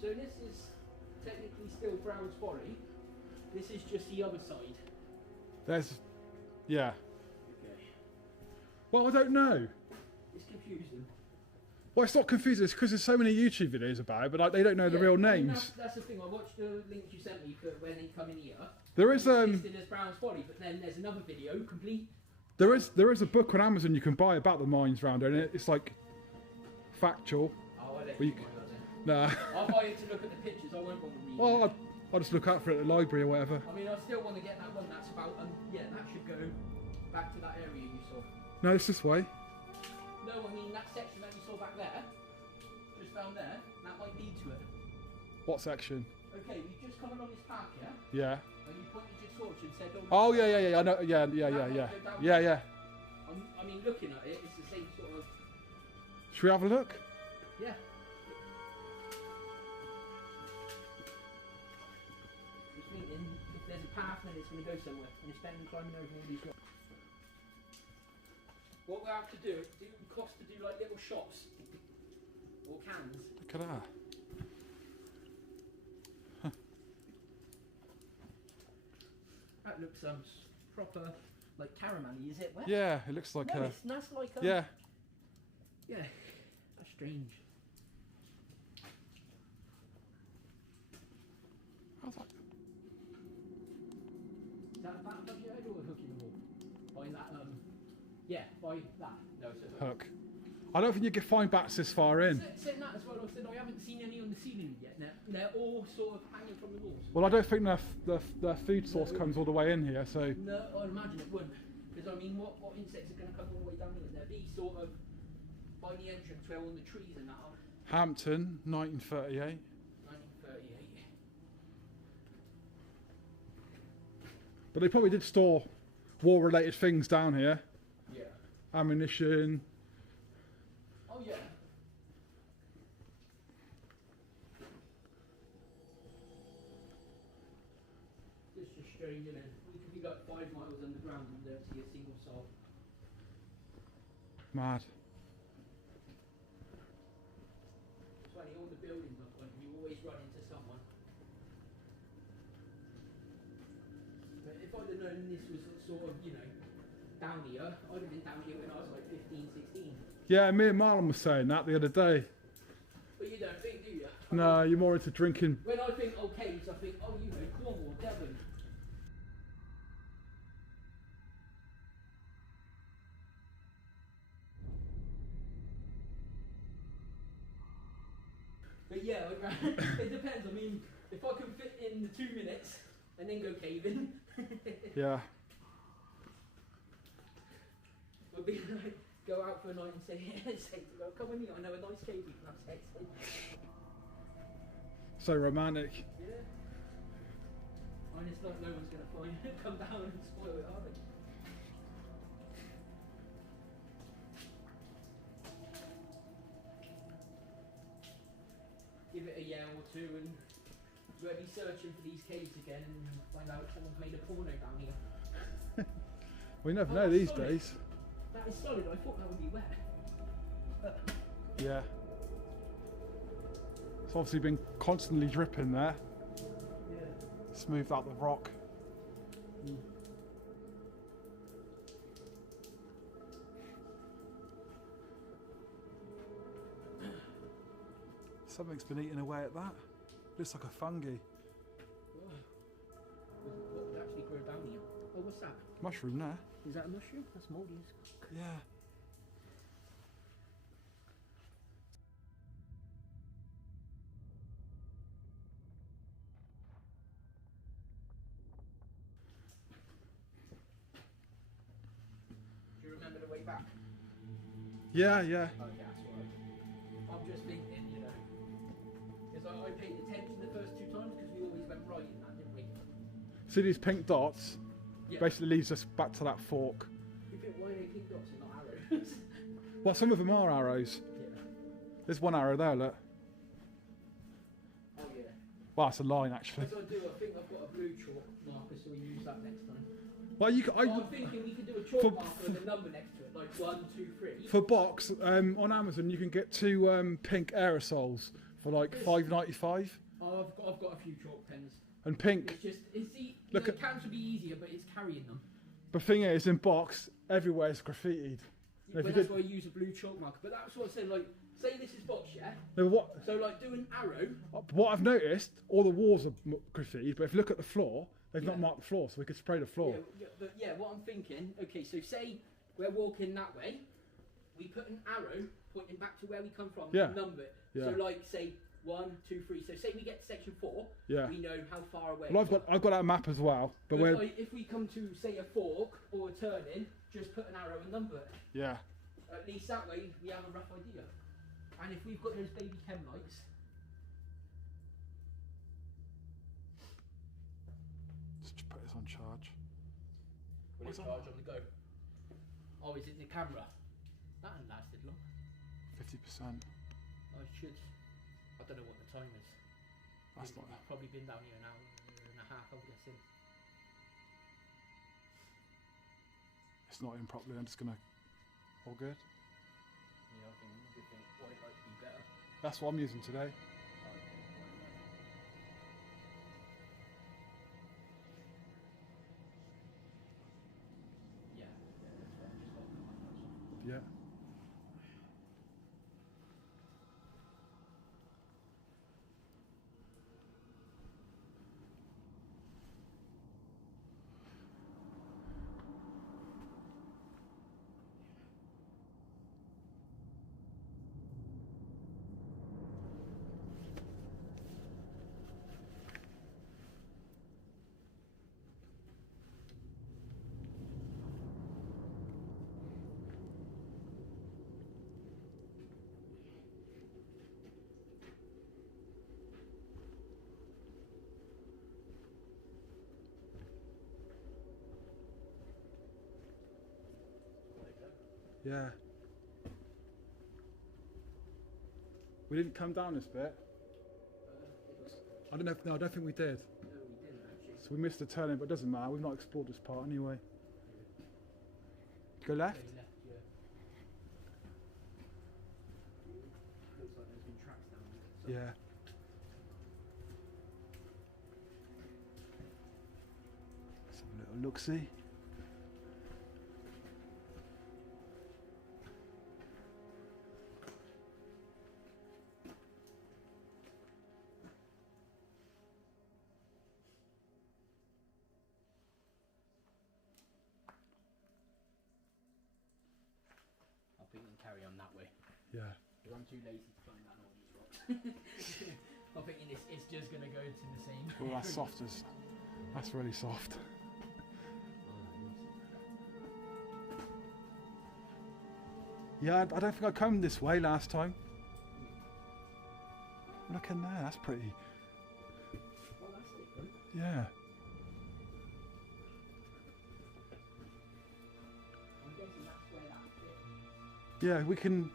So this is technically still Browns Folly. This is just the other side. There's, yeah. Okay. Well, I don't know. It's confusing. Well, it's not confusing. It's because there's so many YouTube videos about it, but like, they don't know the real I mean, names. that's the thing. I watched the link you sent me for when they come in here. There is It's listed as Browns Folly, but then there's another video complete. there is a book on Amazon you can buy about the mines round there, and it's like factual. Oh, I let Well, you you- buy that then. Nah. I'll buy it to look at the pictures. I won't bother reading. Well, I'll just look out for it at the library or whatever. I mean, I still want to get that one. That's about yeah, that should go back to that area you saw. No, it's this way. No, I mean that section that you saw back there, just down there. That might lead to it. What section? Okay, you just come along this path, yeah, Yeah. and you pointed your torch and said, Oh yeah. I know. Yeah. I mean, looking at it, it's the same sort of. Should we have a look? Yeah. Just thinking, if there's a path, then it's going to go somewhere, and it's better than climbing over all these rocks. What we'll have to do, cost to do like little shots or cans. Look at that. That looks proper, like caramelly, is it? Wet? Yeah, it looks like No, a. it's nice like Yeah. Yeah, that's strange. How's that? Is that a bat above your head or a hook in the wall? By that, yeah, by that. No, it's a hook. Hook. I don't think you can find bats this far in. Saying that as well, I said I haven't seen any on the ceiling yet. They're all sort of hanging from the walls. Well, I don't think their food source comes all the way in here, so. No, I'd imagine it wouldn't. Because I mean, what insects are going to come all the way down here? They're these sort of by the entrance where all the trees and that are. Hampton, 1938. 1938. But they probably did store war-related things down here. Yeah. Ammunition. Oh yeah. It's just strange, isn't it? We could be like 5 miles underground and don't see a single soul. Mad. It's funny, all the buildings up on, you always run into someone. But if I'd have known this was sort of, you know, down here, I'd have been down here when I was like 15, 16. Yeah, me and Marlon was saying that the other day. But you don't think, do you? No, you're more into drinking. When I think, oh, caves, I think, oh, you know, Cornwall, Devon. But yeah, it depends. I mean, if I can fit in the 2 minutes and then go caving, Yeah. would be like, go out for a night and say to go, come with me, I know a nice cave we can have sex in. So romantic. Yeah. I mean, it's like no one's going to find it, come down and spoil it, are they? Give it a year or two and we'll be searching for these caves again and find out if someone's made a porno down here. We never Oh, know that's these solid. days. That is solid, I thought that would be wet. Yeah. It's obviously been constantly dripping there. Smoothed out the rock. Something's been eating away at that. Looks like a fungi. What would actually grow down here? Oh, what's that? Mushroom there. Is that a mushroom? That's mouldy. Yeah. Do you remember the way back? Yeah, yeah. Oh yeah, that's right. I'm just thinking, you know, because I paid attention the first 2 times because we always went right in that, didn't we? See these pink dots? Yeah. Basically leads us back to that fork. You think, why are they pink dots and not arrows? Well, some of them are arrows. Yeah. There's one arrow there, look. Oh yeah. Well, it's a line actually. As I do, I think I've got a blue chalk marker, so we use that next time. Well, you can, I'm thinking we could do a chalk for- marker with a number next to it, like 1, 2, 3. for box on Amazon you can get 2 pink aerosols for like $5.95. Oh, I've got a few chalk pens. And pink. It's just, it's the Look at- cans would be easier, but it's carrying them. The thing is, in box, everywhere is graffitied. But if you that's did- why I use a blue chalk marker. But that's what I said, like, say this is box, yeah? No, what? So, like, do an arrow. What I've noticed, all the walls are graffitied, but if you look at the floor, they've not Yeah. marked the floor, so we could spray the floor. But yeah, what I'm thinking, okay, so say we're walking that way, we put an arrow pointing back to where we come from, Yeah. and number it. Yeah. So, like, say 1, 2, 3. So, say we get to section 4, Yeah. we know how far away. Well, I've got that map as well, but But we're like, if we come to, say, a fork or a turning, just put an arrow and number it. yeah. At least that way we have a rough idea. And if we've got those baby chem lights, Just put this on charge. will it What's that? charge on the go? Oh, is it the camera? That hasn't lasted long. 50%. I should. I don't know what the time is. That's We've not. probably been down here an hour and a half, I'm guessing. It's not in properly. I'm just gonna. All good. Yeah, I think you think what it might be better. That's what I'm using today. Yeah, that's what I'm just talking about. Yeah. Yeah. We didn't come down this bit. I don't know. No, I don't think we did. No, we didn't actually. So we missed the turning, but it doesn't matter. We've not explored this part anyway. Go left. Okay, left, yeah. Looks like there's been tracks down there. Yeah. Let's have a little look-see. I think we can carry on that way. Yeah. Because I'm too lazy to climb down all these rocks. I'm thinking it's just going to go to the same. Oh, that's soft as. That's really soft. Yeah, I don't think I come this way last time. Look in there, that's pretty. Well, that's different. Yeah. I'm guessing that's where that bit. Yeah, we can.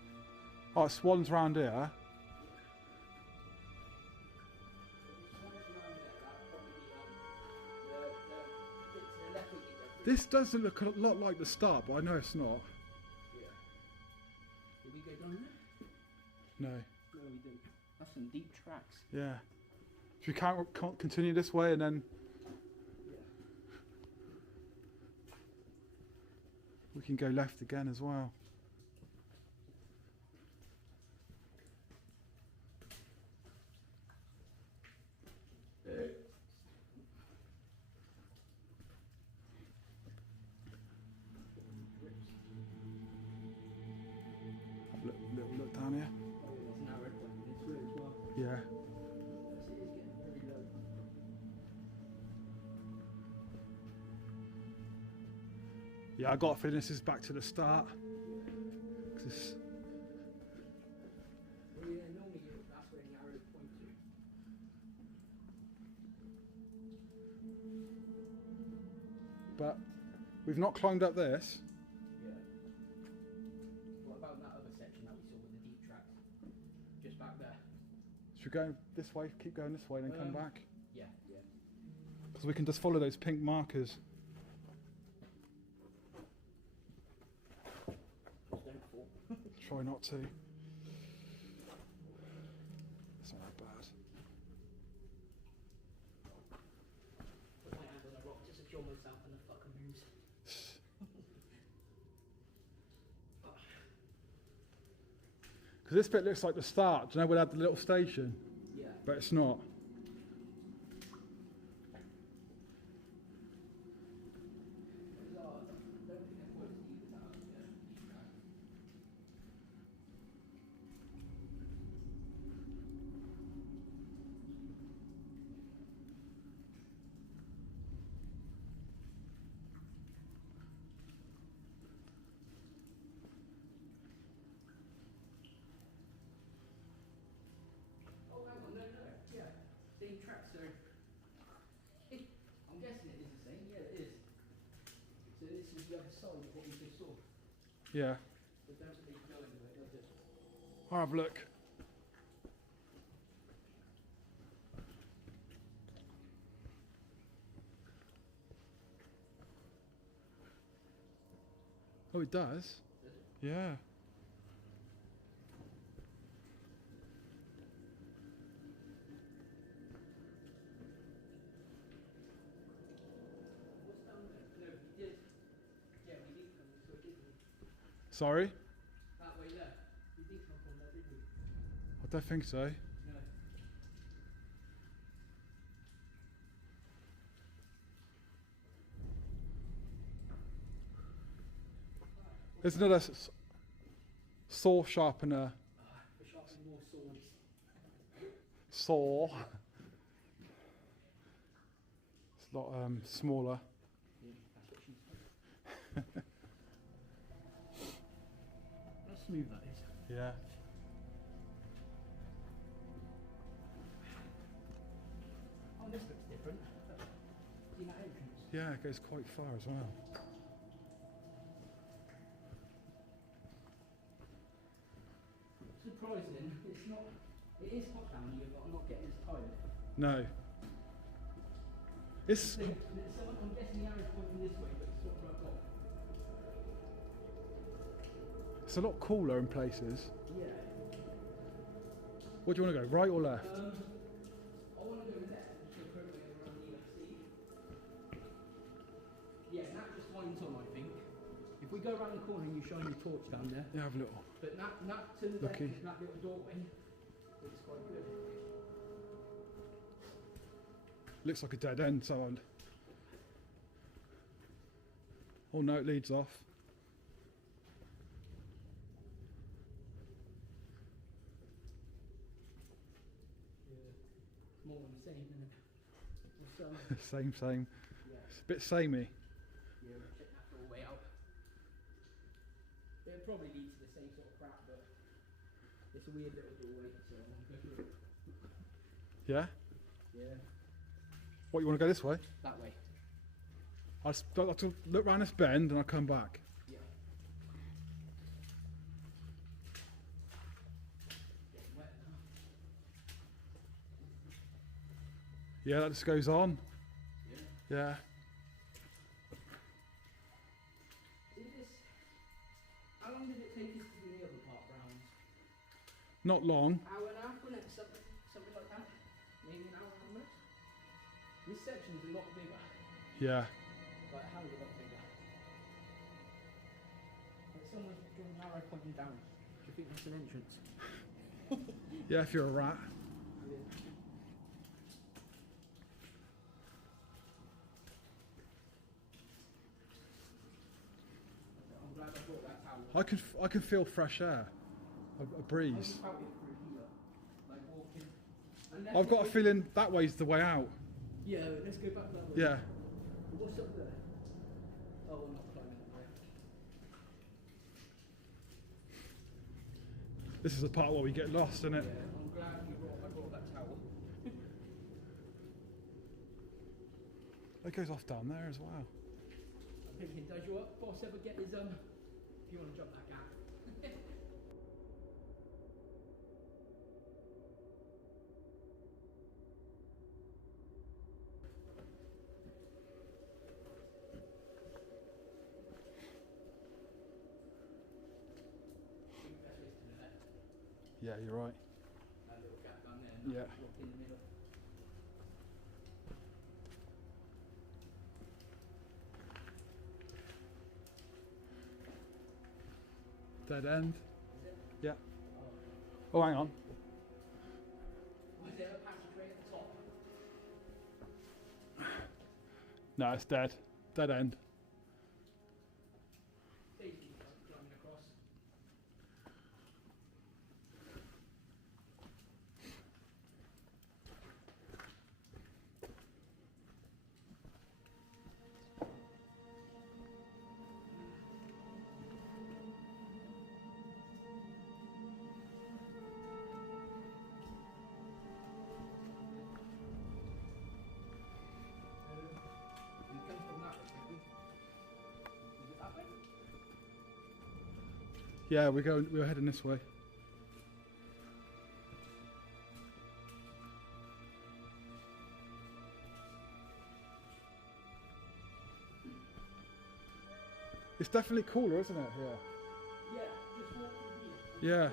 Oh, swans round here. This does look a lot like the start, but I know it's not. Yeah. Did we go down there? No. No, we didn't. That's some deep tracks. Yeah. Should we can't continue this way and then We can go left again as well. Look down here. Yeah. Yeah, I got a feeling this is back to the start. This... But we've not climbed up this. Yeah. What about that other section that we saw with the deep tracks? Just back there. Should we go this way, keep going this way, then come back? Yeah, yeah. Because we can just follow those pink markers. Just don't fall. Try not to. It's not that bad. Put my hand on a rock to secure myself and the fucking moves. Because this bit looks like the start. Do you know where they had the little station? Yeah. But it's not. Same track, so I'm guessing it is the same. Yeah, it is. So this is the other side of what we just saw. Yeah. But don't really go into it, does it? I'll have a look. Oh, it does? Does it? Yeah. Sorry? That way there. We did come from there, didn't we? I don't think so. No. There's another saw sharpener. For sharpening more swords. Saw. It's a lot smaller. Yeah, that's what she's doing. How smooth that is. Yeah. Oh, this looks different. See that entrance? Yeah, it goes quite far as well. Surprising, it's not. It is hot down here, but I'm not getting as tired. No. It's I'm guessing the arrow's pointing this way, but it's sort of rubbed off. it's a lot cooler in places. Yeah. What do you want to go, right or left? I want to go left, so probably around the sea. Yeah, and that just winds on, I think. If we go around the corner and you shine your torch down there, Yeah, have a little. but that to the left, Lucky. that little doorway, it's quite good. Looks like a dead end, so I'll... Oh no, it leads off. Yeah. More than the same, isn't it? It's, Same. yeah. It's a bit samey. Yeah, we'll check that doorway out. It'll probably lead to the same sort of crap, but it's a weird little doorway, so I want to go through it. Yeah? Yeah, What, you want to go this way? that way. I'll have to look round this bend and I'll come back. Yeah. Getting wet now. Yeah, that just goes on. Yeah. Yeah. See this? How long did it take us to do the other part, Browns? Not long. Hour and a half, wasn't it? Something like that. Maybe an hour almost. This section's a lot bigger. Yeah. Like a hell of a lot bigger. someone's drawn an arrow pointing down. Do you think that's an entrance? Yeah, if you're a rat. Yeah. I'm glad I brought that towel. I can feel fresh air, a breeze. I just felt it through here, like walking. Unless I've got a we- feeling that way's the way out. Yeah, let's go back that way. Yeah. What's up there? Oh, we're not climbing that way. This is the part where we get lost, isn't it? Yeah, I'm glad I brought that towel. It goes off down there as well. I'm thinking, does your boss ever get his, if you want to jump that gap? Yeah, you're right. That little gap down there, and Yeah. rock in the middle. Dead end. Is it? Yeah. Oh, hang on. Was there a passageway at the top? No, it's dead. Dead end. Daisy climbing across. We come from that way, maybe. Is it that way? Yeah, we're heading this way. It's definitely cooler, isn't it? Yeah. Yeah, just walk in here. Yeah.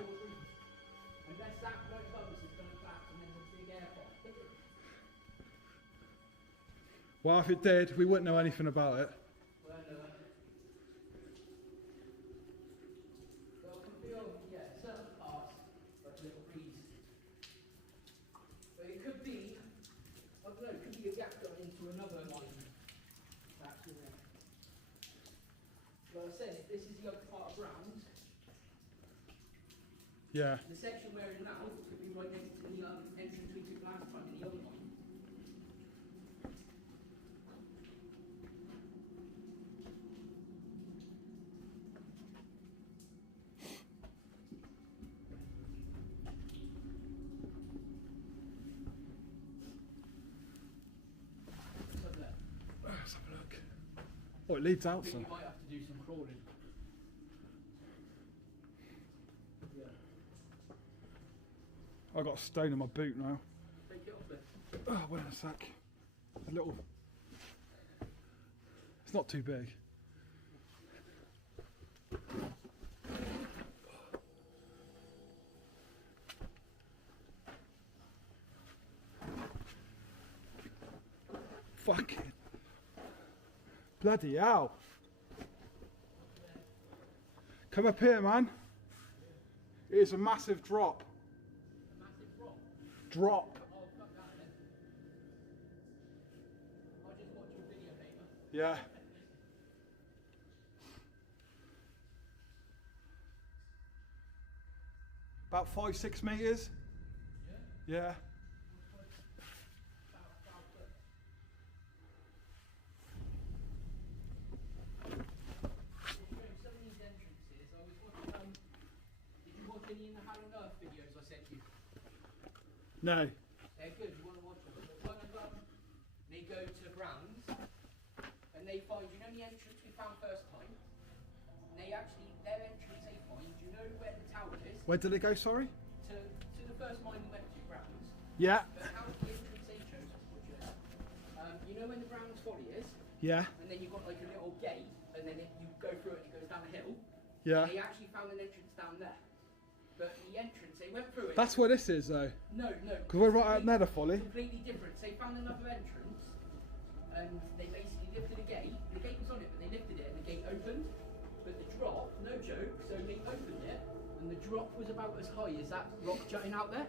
Unless that right above us is going to collapse and there's a big airport. Well, if it did, we wouldn't know anything about it. Well, can feel, yeah, certain parts, like a little breeze. But it could be, I don't know, it could be a gap going into another mine. That's in there. Like I said, if this is the other part of Browns, Yeah. the section where it's now could be right next to the entrance we took last time in the other mine. What's up there? Let's have a look. Oh, it leads I out think some. we might have to do some crawling. Yeah. I've got a stone in my boot now. Take it off then. Oh, wait a sec. A little. It's not too big. Fucking. Bloody hell. Come up here, man. It is a massive drop. A massive rock. Drop. Oh, fuck that then. I'll just watch your video later. Yeah. About 5-6 meters. Yeah? Yeah. About foot. Some of these entrances, I was watching, did you watch any in the Hell on Earth videos I sent you? No. They're good, you want to watch them. But one of them, they go to Browns, and they find, you know the entrance we found first time? And they actually, their entrance they find, do you know where the tower is? Where did it go, sorry? To the first mine we went to, Browns. Yeah. But how the entrance they chose, you know when the Browns Folly is? Yeah. And then you've got like a little gate, and then you go through it and it goes down a hill. Yeah. They actually found an entrance down there. But the entrance, they went through it. That's where this is, though. No. Because we're right at Nether Folly. Completely different. So they found another entrance, and they basically lifted a gate. The gate was on it, but they lifted it, and the gate opened. But the drop, no joke, drop was about as high as that rock jutting out there.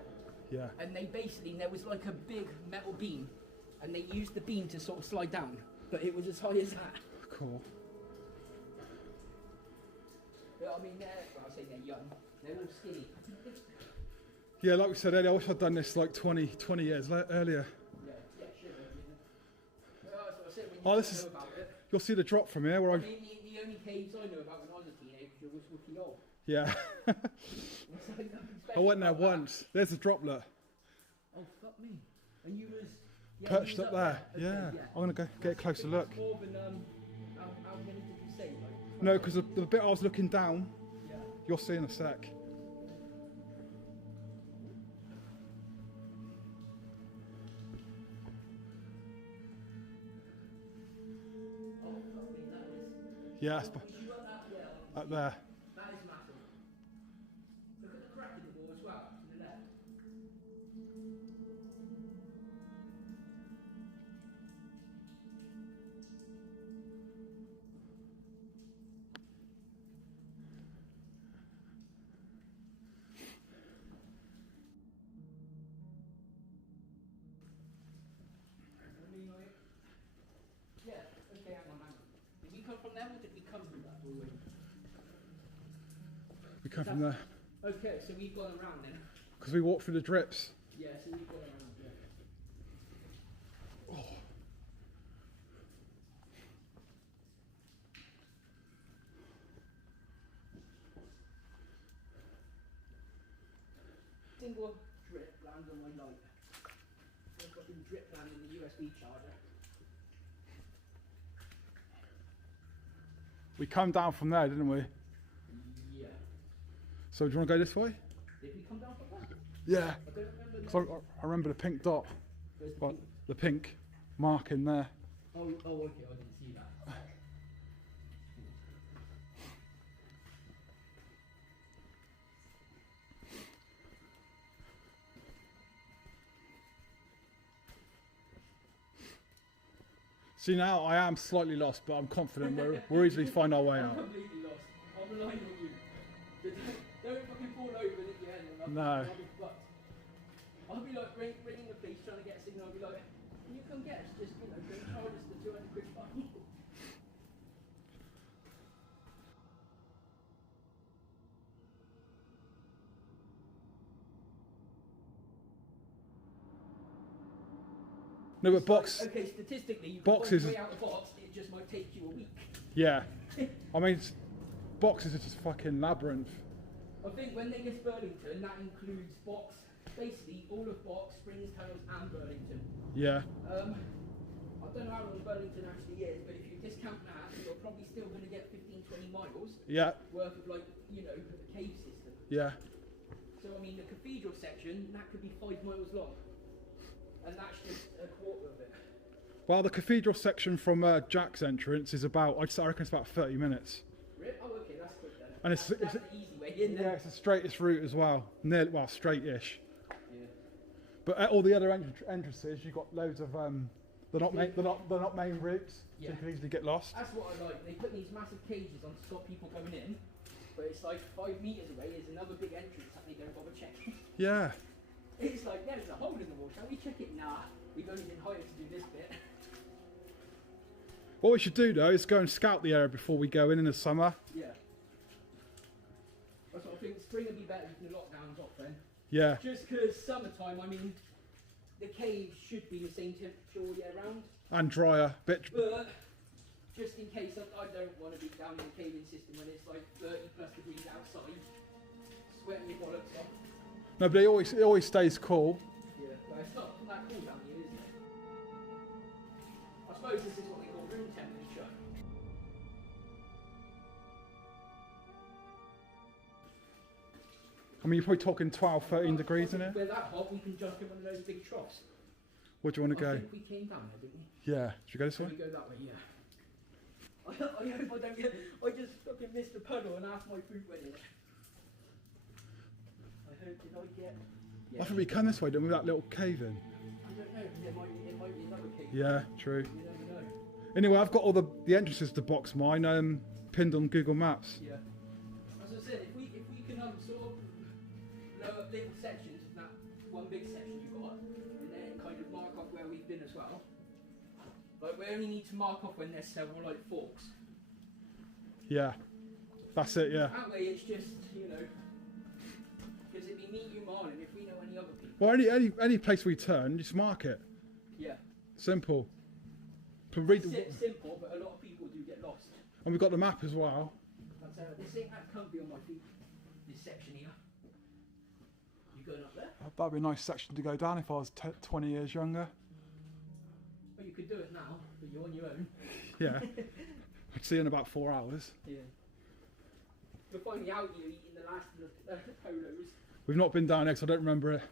Yeah. And they basically, there was like a big metal beam, and they used the beam to sort of slide down, but it was as high as that. Cool. But I mean, I say they're young, they're all skinny. Yeah, like we said earlier, I wish I'd done this like 20 years earlier. Yeah, sure. That's what I said, when you Oh, this know is, about it. you'll see the drop from here where I I, mean, the only caves I knew about when I was a teenager was Wiki Hole. yeah. It's like nothing I special went there about that. once. There's the droplet. Oh, fuck me. And you was... Yeah, Perched you was up there. Okay, Yeah. I'm going to go get a closer look. That's more than, how many did you say? Like, No, because the bit I was looking down, yeah. you'll see in a sec. Oh, fuck me, that is... Yeah, it's You got that well. up there. That is massive. Look at the crack in the wall as well, to the left. I mean, like, yeah, okay, hang on. Did we come from there or did we come through that doorway? We come from there. Okay, so we've gone around then. Because we walked through the drips. Yeah, so we've gone around, yeah. Single drip lands on my light. I've fucking drip land in the USB charger. We come down from there, didn't we? Yeah. So do you want to go this way? Did we come down from that? Yeah. I don't remember. Because I remember the pink dot. Where's the Like, pink? the pink mark in there. Oh, okay, I didn't see that. See, now I am slightly lost, but I'm confident we'll easily find our way I'm out. completely lost. I'm relying on you. Don't fucking fall over in the end and No. I'll be fucked. I'll be like ringing the police trying to get a signal. I'll be like, can you come get us? Just, you know, don't charge us the 200 quid fine. No, but box. Okay, statistically, you Boxes- can find a way out of the box. It just might take you a week. Yeah. I mean, boxes are just fucking labyrinth. I think when they list Burlington, that includes Box, basically all of Box, Springs, Tunnels and Burlington. Yeah. I don't know how long Burlington actually is, but if you discount that, you're probably still going to get 15-20 miles Yeah. worth of, like, you know, the cave system. Yeah. So, I mean, the cathedral section, that could be 5 miles long. And that's just a quarter of it. Well, the cathedral section from Jack's entrance is about, I reckon it's about 30 minutes. Really? Oh, okay, that's quick then. And That's the easy way in Yeah, there. it's the straightest route as well. Nearly, well, straight-ish. Yeah. But at all the other entrances, you've got loads of they're not main routes, so Yeah. you can easily get lost. That's what I like. They put these massive cages on to stop people going in, but it's like 5 metres away is another big entrance that they don't bother checking. Yeah. It's like, there's a hole in the wall, shall we check it? Nah, we've only been hired to do this bit. What we should do though is go and scout the area before we go in the summer. Yeah. That's what I think. Spring would be better if the lockdown's off then. Yeah. Just because summertime, I mean, the cave should be the same temperature all year round. And drier. Bit. But just in case, I don't want to be down in the caving system when it's like 30 plus degrees outside, sweating your bollocks off. No, but it always stays cool. Yeah, but it's not that cool down here, is it? I suppose this is what they call room temperature. I mean, you're probably talking 12, 13 degrees in If here. we're that hot, we can jump in one of those big troughs. Where do you want to I go? think we came down there, didn't we? Yeah. Should we go this Should way? we go that way? Yeah. I hope I don't get. I just fucking missed a puddle and half my food went in it. I hope, did I get? I think we come this way, don't we? That little cave in. I don't know. It might be another cave. Yeah, true. You never know. Anyway, I've got all the entrances to Box Mine pinned on Google Maps. Yeah. As I said, if we can sort of little sections of that one big section you got, and then kind of mark off where we've been as well. Like we only need to mark off when there's several like forks. Yeah, that's it. Yeah. That way it's just, you know, because it'd be me, you, Marlon. If we know any other people. Well, any place we turn, just mark it. Yeah. Simple. Read simple, but a lot of people do get lost. And we've got the map as well. This ain't that comfy on my feet. This section here. You going up there? That'd be a nice section to go down if I was 20 years younger. Well, you could do it now, but you're on your own. Yeah. I'd see you in about 4 hours. Yeah. You'll find me out here eating the last of the polos. We've not been down there because I don't remember it.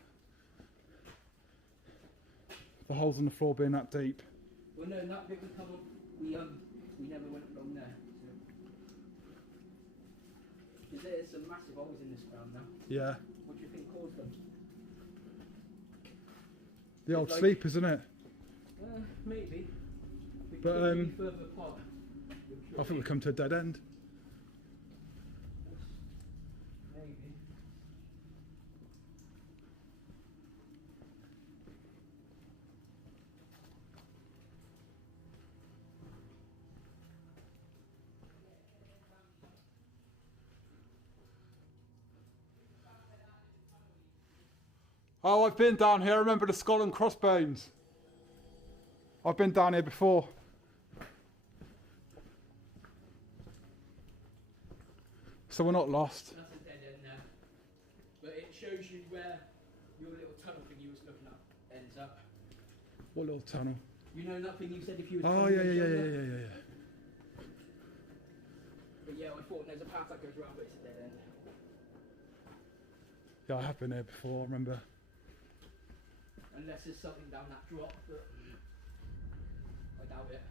The holes in the floor being that deep. Well, no, that bit we come on, we never went along there. Because there's some massive holes in this ground now. Yeah. What do you think caused them? The old sleep, isn't it? Maybe. But further apart. I think we've come to a dead end. Maybe. Oh, I've been down here. I remember the skull and crossbones. I've been down here before. So we're not lost. That's a dead end now. But it shows you where your little tunnel thing you was looking at ends up. What little tunnel? You know that thing you said if you was Oh, yeah. But yeah, I thought there's a path that goes around, but it's a dead end. Yeah, I have been here before, I remember. Unless there's something down that drop, but I doubt it.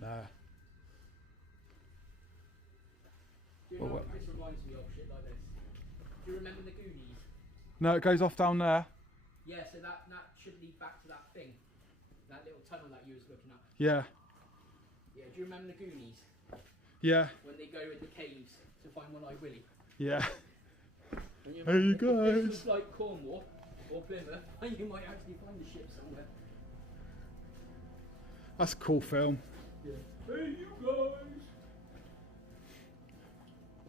Nah. Do you know what this reminds me of? Shit like this. Do you remember the Goonies? No, it goes off down there. Yeah, so that should lead back to that thing. That little tunnel that you was looking at. Yeah. Yeah, do you remember the Goonies? Yeah. When they go in the caves to find One-Eyed Willie. Yeah. Hey you guys. If it's like Cornwall or Plymouth, you might actually find the ship somewhere. That's a cool film. Yeah. Hey you guys!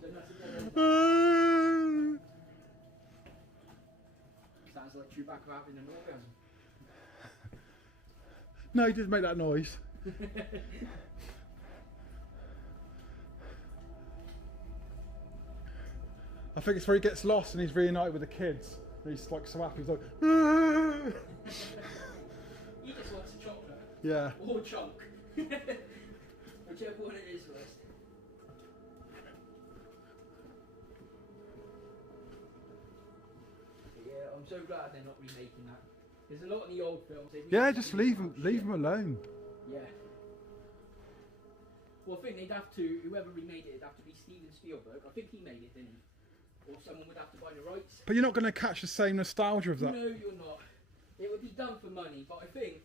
So that's a dead end. Sounds like Chewbacca having an orgasm. No, he did make that noise. I think it's where he gets lost and he's reunited with the kids. And he's like so happy, he's like, "Ah!" He just wants a chocolate. Yeah. Or chunk. Whichever one it is first. Yeah, I'm so glad they're not remaking that. There's a lot of the old films. Yeah, just leave him alone. Yeah. Well, I think they'd have to, whoever remade it, it'd have to be Steven Spielberg. I think he made it, didn't he? Or someone would have to buy the rights. But you're not going to catch the same nostalgia of that. No, you're not. It would be done for money, but I think,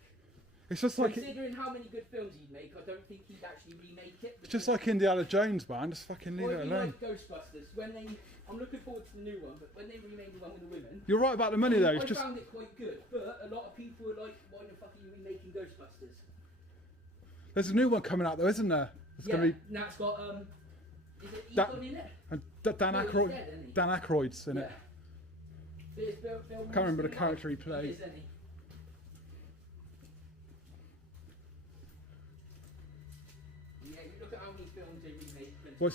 It's just like considering how many good films he'd make, I don't think he'd actually remake it. it's just like Indiana Jones, man. Just fucking leave it alone. Like Ghostbusters. When they, I'm looking forward to the new one, but when they remade the one with the women, You're right about the money though. It's I just found it quite good. But a lot of people are like, why the fuck are you remaking Ghostbusters? there's a new one coming out though, isn't there? It's Yeah, gonna be and that's got is it That- Egon in it? and Dan No, he's Aykroyd. dead, isn't he? Dan Aykroyd's in it. There's Bill Can't remember the Murray. character he He played. is, isn't he? Yeah, you look at how many films they remade.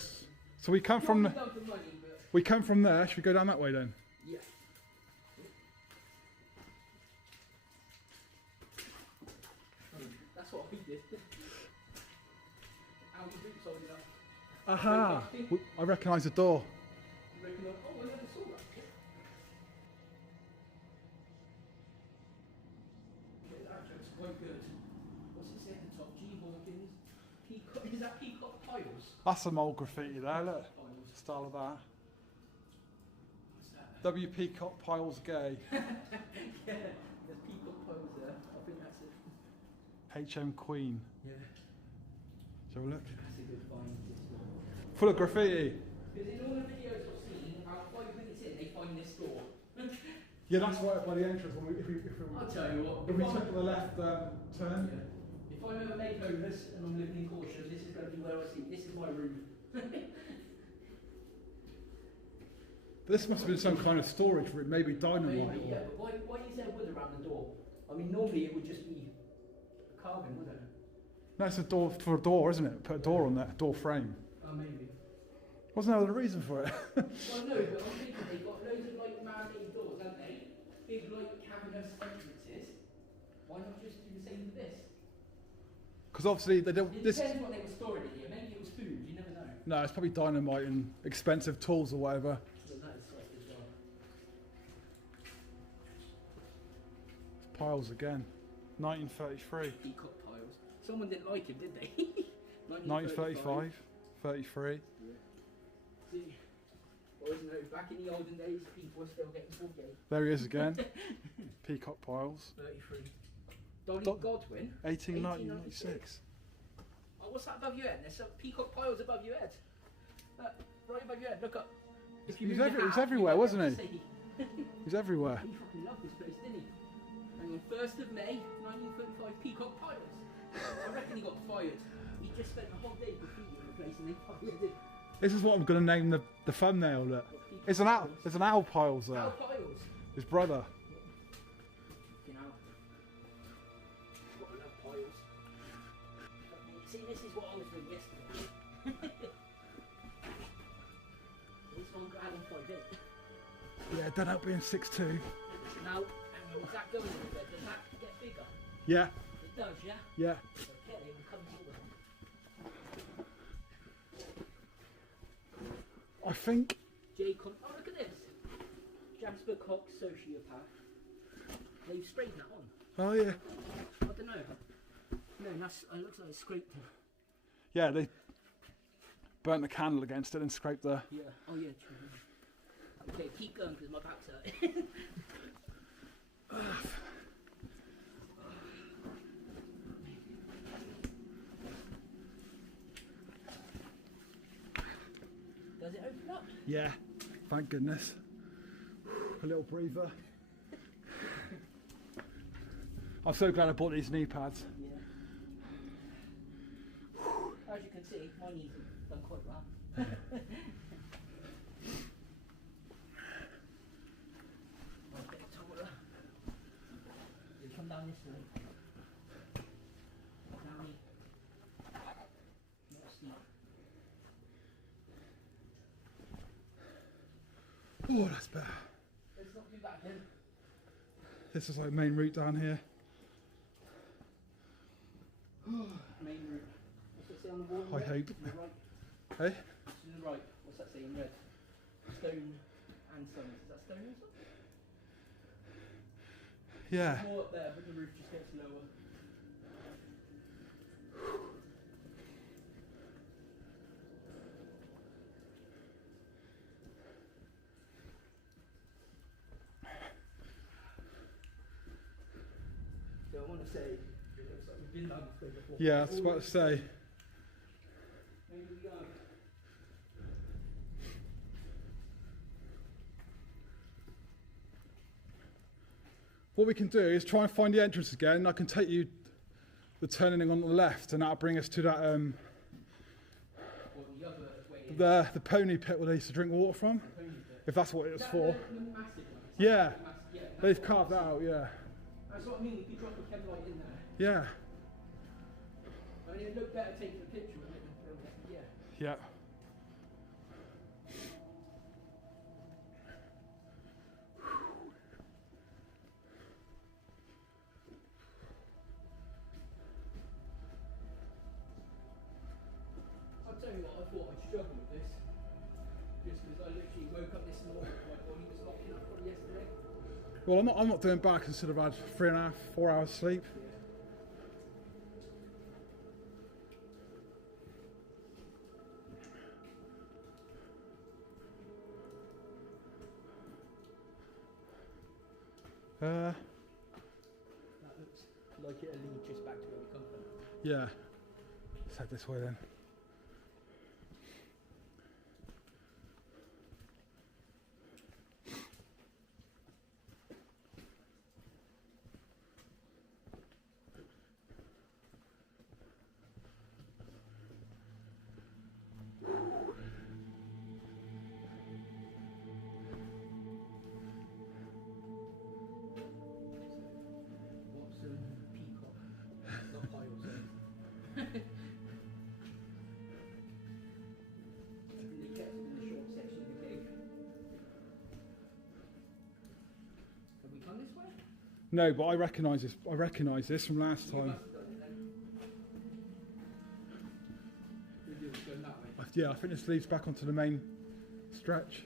So we come from Not the, done for money, but we come from there. Should we go down that way then? yeah. That's what we did. How many boots holding up? Aha! I recognise the door. You reckon, oh, I never saw that. Yeah, that joke's quite good. What's it say at the top? G. Hawkins. Peacock. Is that Peacock Piles? That's some old graffiti there. Look, Piles. style of that. What's that? W. Peacock Piles gay. Yeah, there's Peacock Piles there. I think that's it. HM Queen. Yeah. So look. That's a good find. This one. Full of graffiti. Because in all the videos I've seen, about 5 minutes behind this door. Yeah, that's right by the entrance. I'll tell you what. If we took the left turn. Yeah. If I'm ever made homeless and I'm living in Caution, this is going to be where I sleep. This is my room. This must have been some kind of storage room, maybe dynamite. Maybe, yeah, but why is there wood around the door? I mean, normally it would just be a carving, wouldn't it? No, it's a door for a door, isn't it? Put a door on there, door frame. Oh, maybe. Wasn't there a reason for it? Well, no, but I'm thinking they've got loads of like man-made doors, haven't they? Big like cavernous entrances. Why not just do the same with this? Because obviously they don't. It This depends what they were storing in here. Maybe it was food. You never know. no, it's probably dynamite and expensive tools or whatever. But that is like as well. Piles again. 1933. Peacock piles. Someone didn't like him, did they? 1935. 33. See, well, isn't it? Back in the olden days, people were still getting forgay. There he is again. Peacock piles. 33. Dolly Godwin. 1896. Oh, what's that above your head? There's some peacock piles above your head. Right above your head. Look up. If you He's move your he's hat, everywhere, you might wasn't be able he? to see. He's everywhere. He fucking loved this place, didn't he? And on 1st of May, 1935, peacock piles. I reckon he got fired. He just spent the whole day graffitiing the place and they fired him. This is what I'm going to name the thumbnail. Look. It's an owl. There's an owl piles there. Owl piles. His brother. You know. What I love piles. See, this is what I was doing yesterday. This one got Alan 5'8". Yeah, don't help being 6'2". Now, is that going in there? Does that get bigger? Yeah. It does, yeah? Yeah. Okay, it comes all the I think. Oh, look at this. Jasper Cox sociopath. They've sprayed that on. Oh yeah. I don't know. No, that's, it looks like it's scraped. Yeah, they burnt the candle against it and scraped the. Yeah. Oh yeah, true. Okay, keep going because my back's hurting. Does it open up? Yeah. Thank goodness. A little breather. I'm so glad I bought these knee pads. Yeah. As you can see, my knees have done quite well. I'll get taller. You come down this way. Down here. Not steep. Oh, that's better. Let's not do that again. This is like main route down here. Main route. What's that say on the wall? I Red? hope. To the right. Hey? To the right. What's that say in red? Stone and sun. Is that stone and sun? Yeah. There's more up there, but the roof just gets lower. So I want to say, it looks like we've been down this way before. Yeah, I was about to say. Maybe we go. What we can do is try and find the entrance again. I can take you the turning on the left, and that'll bring us to that Or the other way in. the pony pit where they used to drink water from, Pony pit. if that's what it was Is that for. the massive one? Yeah, Yeah, they've carved that out. Yeah, that's what I mean. We could drop a Kevlite in there. yeah, I mean, it'd look better taking a picture of it than filming it. Yeah. yeah. I'll tell you what, I thought I'd struggle with this. Just because I literally woke up this morning and my body was locking up from yesterday. Well, I'm not doing bad considering I've had 3.5, 4 hours sleep. That looks like it'll lead just back to where we come from. Yeah. Let's head this way then. down this way? No, but I recognise this. I recognise this from last You time. must have done it then. Maybe it was going that way. Yeah, I think this leads back onto the main stretch.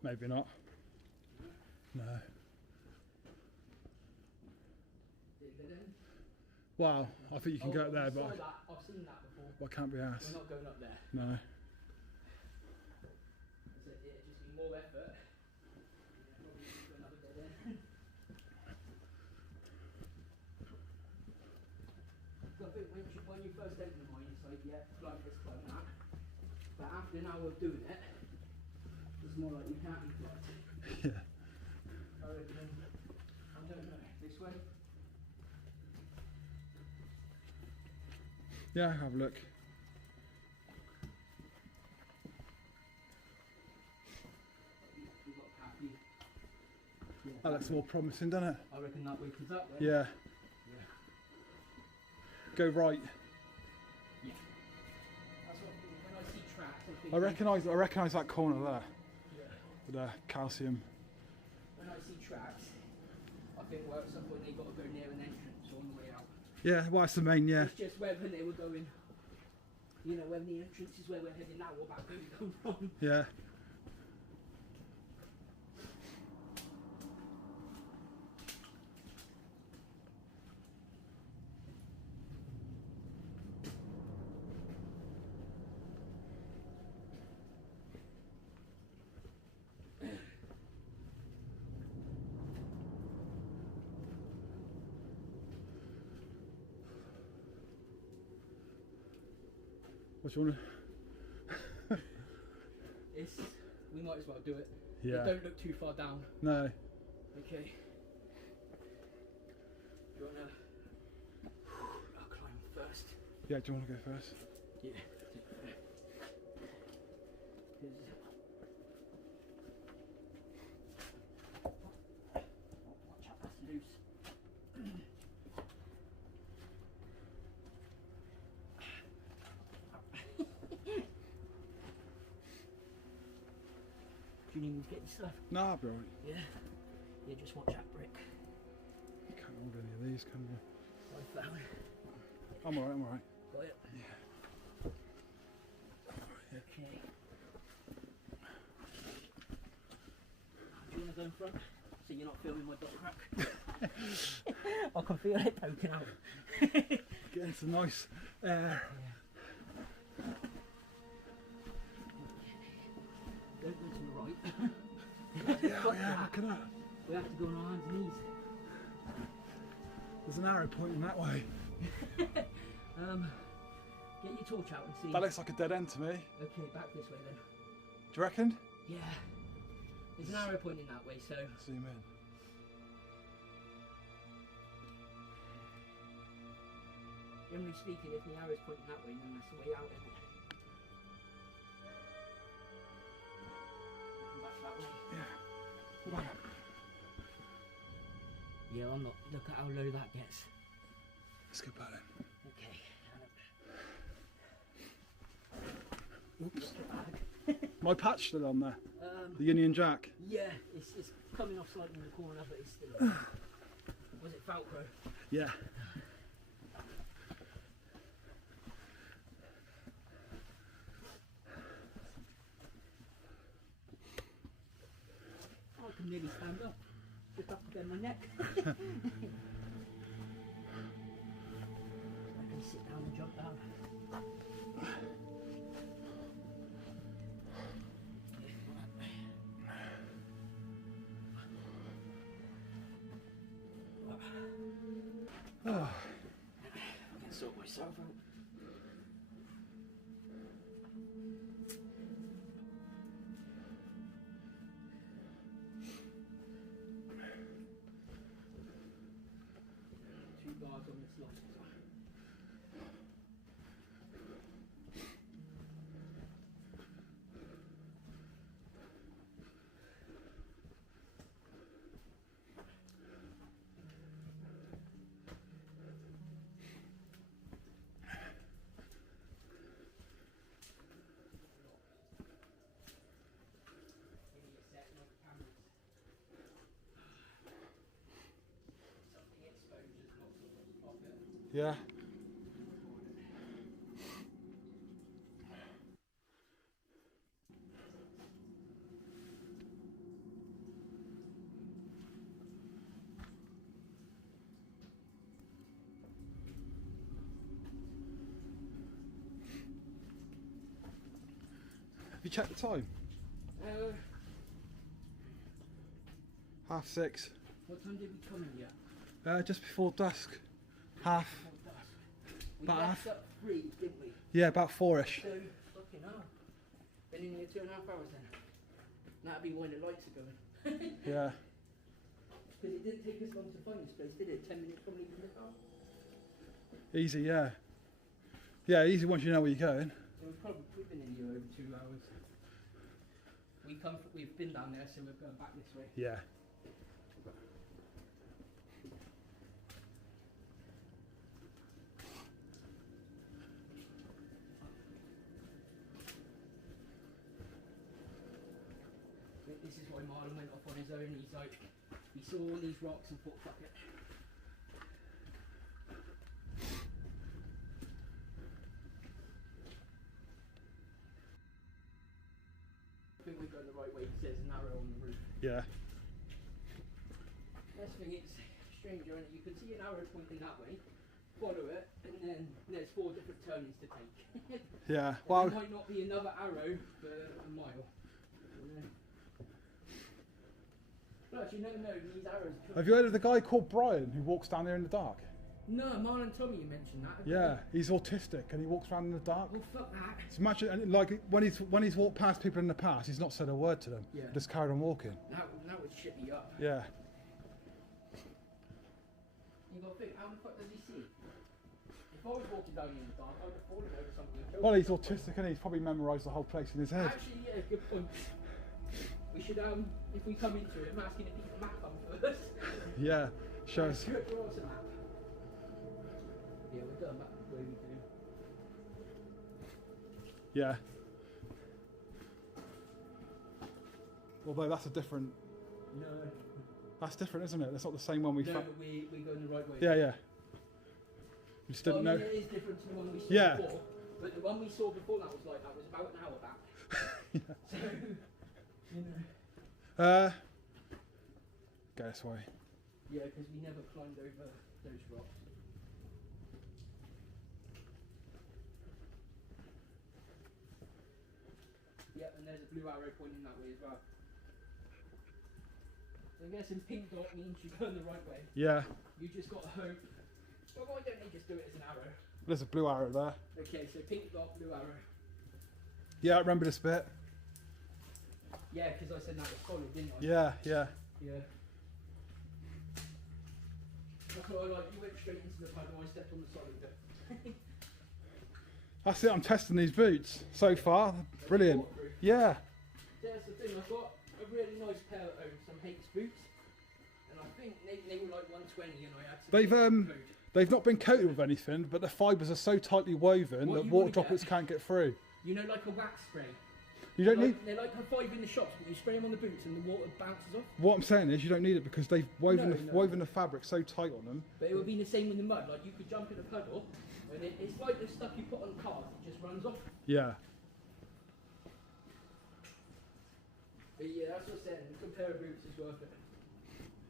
Maybe not. No. Wow, I think you can go up there, but I've seen that before. I can't be asked. We're not going up there. No. It'd just be more effort. Probably just go another dead end. So I think when you first enter the mine, it's like, yeah, climb this, climb that. But after an hour of doing it, it's more like you can't be flight. Yeah. I reckon, I don't know, this way? Yeah, have a look. We've got a path here. Yeah, That looks more promising, doesn't it? I reckon that way comes up there. Yeah. Go right. Yeah. That's what I'm thinking. When I see tracks, I'm thinking, I recognise that corner there. yeah. With the calcium. When I see tracks, I think, well, at some point they've got to go near an entrance on the way out. Yeah, well, it's the main, yeah. It's just whether they were going, you know, when the entrance is where we're heading now, or back where we come from. Yeah. What do you want to... We might as well do it. Yeah. Don't look too far down. No. Okay. You wanna? I'll climb first. Yeah, do you want to go first? Yeah. Watch out, that's loose. Do you need me to get your stuff? Nah, bro. Yeah. Yeah, just watch that brick. You can't hold any of these, can you? I found it. I'm alright. Got it? Yeah. Okay. Do you want to go in front? So you're not filming my dot crack? I can feel it poking out. Getting some nice air. Don't go to the right. Yeah, look at that. We have to go on our hands and knees. There's an arrow pointing that way. Get your torch out and see. That looks like a dead end to me. Okay, back this way then. Do you reckon? Yeah. There's an arrow pointing that way, so. Zoom in. Generally speaking, if the arrow's pointing that way, then that's the way out, isn't it? Come back that way. Yeah. Hold on. Yeah, I'm not. Look at how low that gets. Let's go back then. Okay. Oops. My patch still on there. The Union Jack. Yeah, it's coming off slightly in the corner, but it's still. Was it Velcro? Yeah. I can nearly stand up. Just have to bend my neck. I can sit down and jump down. Oh. I can sort myself out. Two bars on this lost. Yeah. Have you checked the time? 6:30. What time did we come in yet? Just before dusk. Half. We About left at 3, didn't we? Yeah, about 4ish. So, fucking hell. Been in here 2.5 hours then. That'd be why the lights are going. Yeah. Because it didn't take us long to find this place, did it? 10 minutes from leaving the car. Easy, yeah. Yeah, easy once you know where you're going. So we've been in here over 2 hours. We've been down there, so we're going back this way. Yeah. This is why Marlon went off on his own. He's like, he saw all these rocks and thought, fuck it. I think we're going the right way because there's an arrow on the roof. Yeah. First thing, it's strange, isn't it? You can see an arrow pointing that way, follow it, and then there's 4 different turnings to take. Yeah. And Well, there might not be another arrow for a mile. Plus, you never know, these arrows could... have you heard of the guy called Brian who walks down there in the dark? No, Marlon told me you mentioned that. Yeah, he's autistic and he walks around in the dark. Well, fuck that. So much, and like when he's walked past people in the past, he's not said a word to them. Yeah. Just carried on walking. That would shit me up. Yeah. You gotta think, how the fuck does he see? If I was walking down in the dark, I'd have fallen over something. Well, he's autistic and he's probably memorised the whole place in his head. Actually, yeah, good point. We should, if we come into it, I'm asking if the map come first. Yeah. Shows. Draw us a map. Yeah, we're going back the way we do. Yeah. Although that's a different. No. That's different, isn't it? That's not the same one we No, found. but we're going the right way. Yeah, yeah. You just didn't Well, I know. mean, it is different to the one we saw Yeah. before. But the one we saw before that was like, that was about an hour back. So, you know. Go this way. Yeah, because we never climbed over those rocks. Yep, and there's a blue arrow pointing that way as well. So I guess in pink dot means you're going the right way. Yeah. You just got to hope. Well, why don't they just do it as an arrow? There's a blue arrow there. Okay, so pink dot, blue arrow. Yeah, I remember this bit. Yeah, because I said that was solid, didn't I? Yeah, yeah. Yeah. That's what I like. You went straight into the puddle, I stepped on the solid bit. That's it. I'm testing these boots so far. Brilliant. Yeah. That's the thing. I've got a really nice pair of some Hakes boots, and I think they were like 120, and I had to. They've not been coated with anything, but the fibres are so tightly woven What that you water wanna droplets get- can't get through. You know, like a wax spray. You don't need. They're like a 5 in the shops, but you spray them on the boots and the water bounces off. What I'm saying is, you don't need it because they've woven No. woven the fabric so tight on them. But it would be the same in the mud. Like you could jump in a puddle, and it's like the stuff you put on cars. It just runs off. Yeah. But yeah, that's what I'm saying. A good pair of boots is worth it.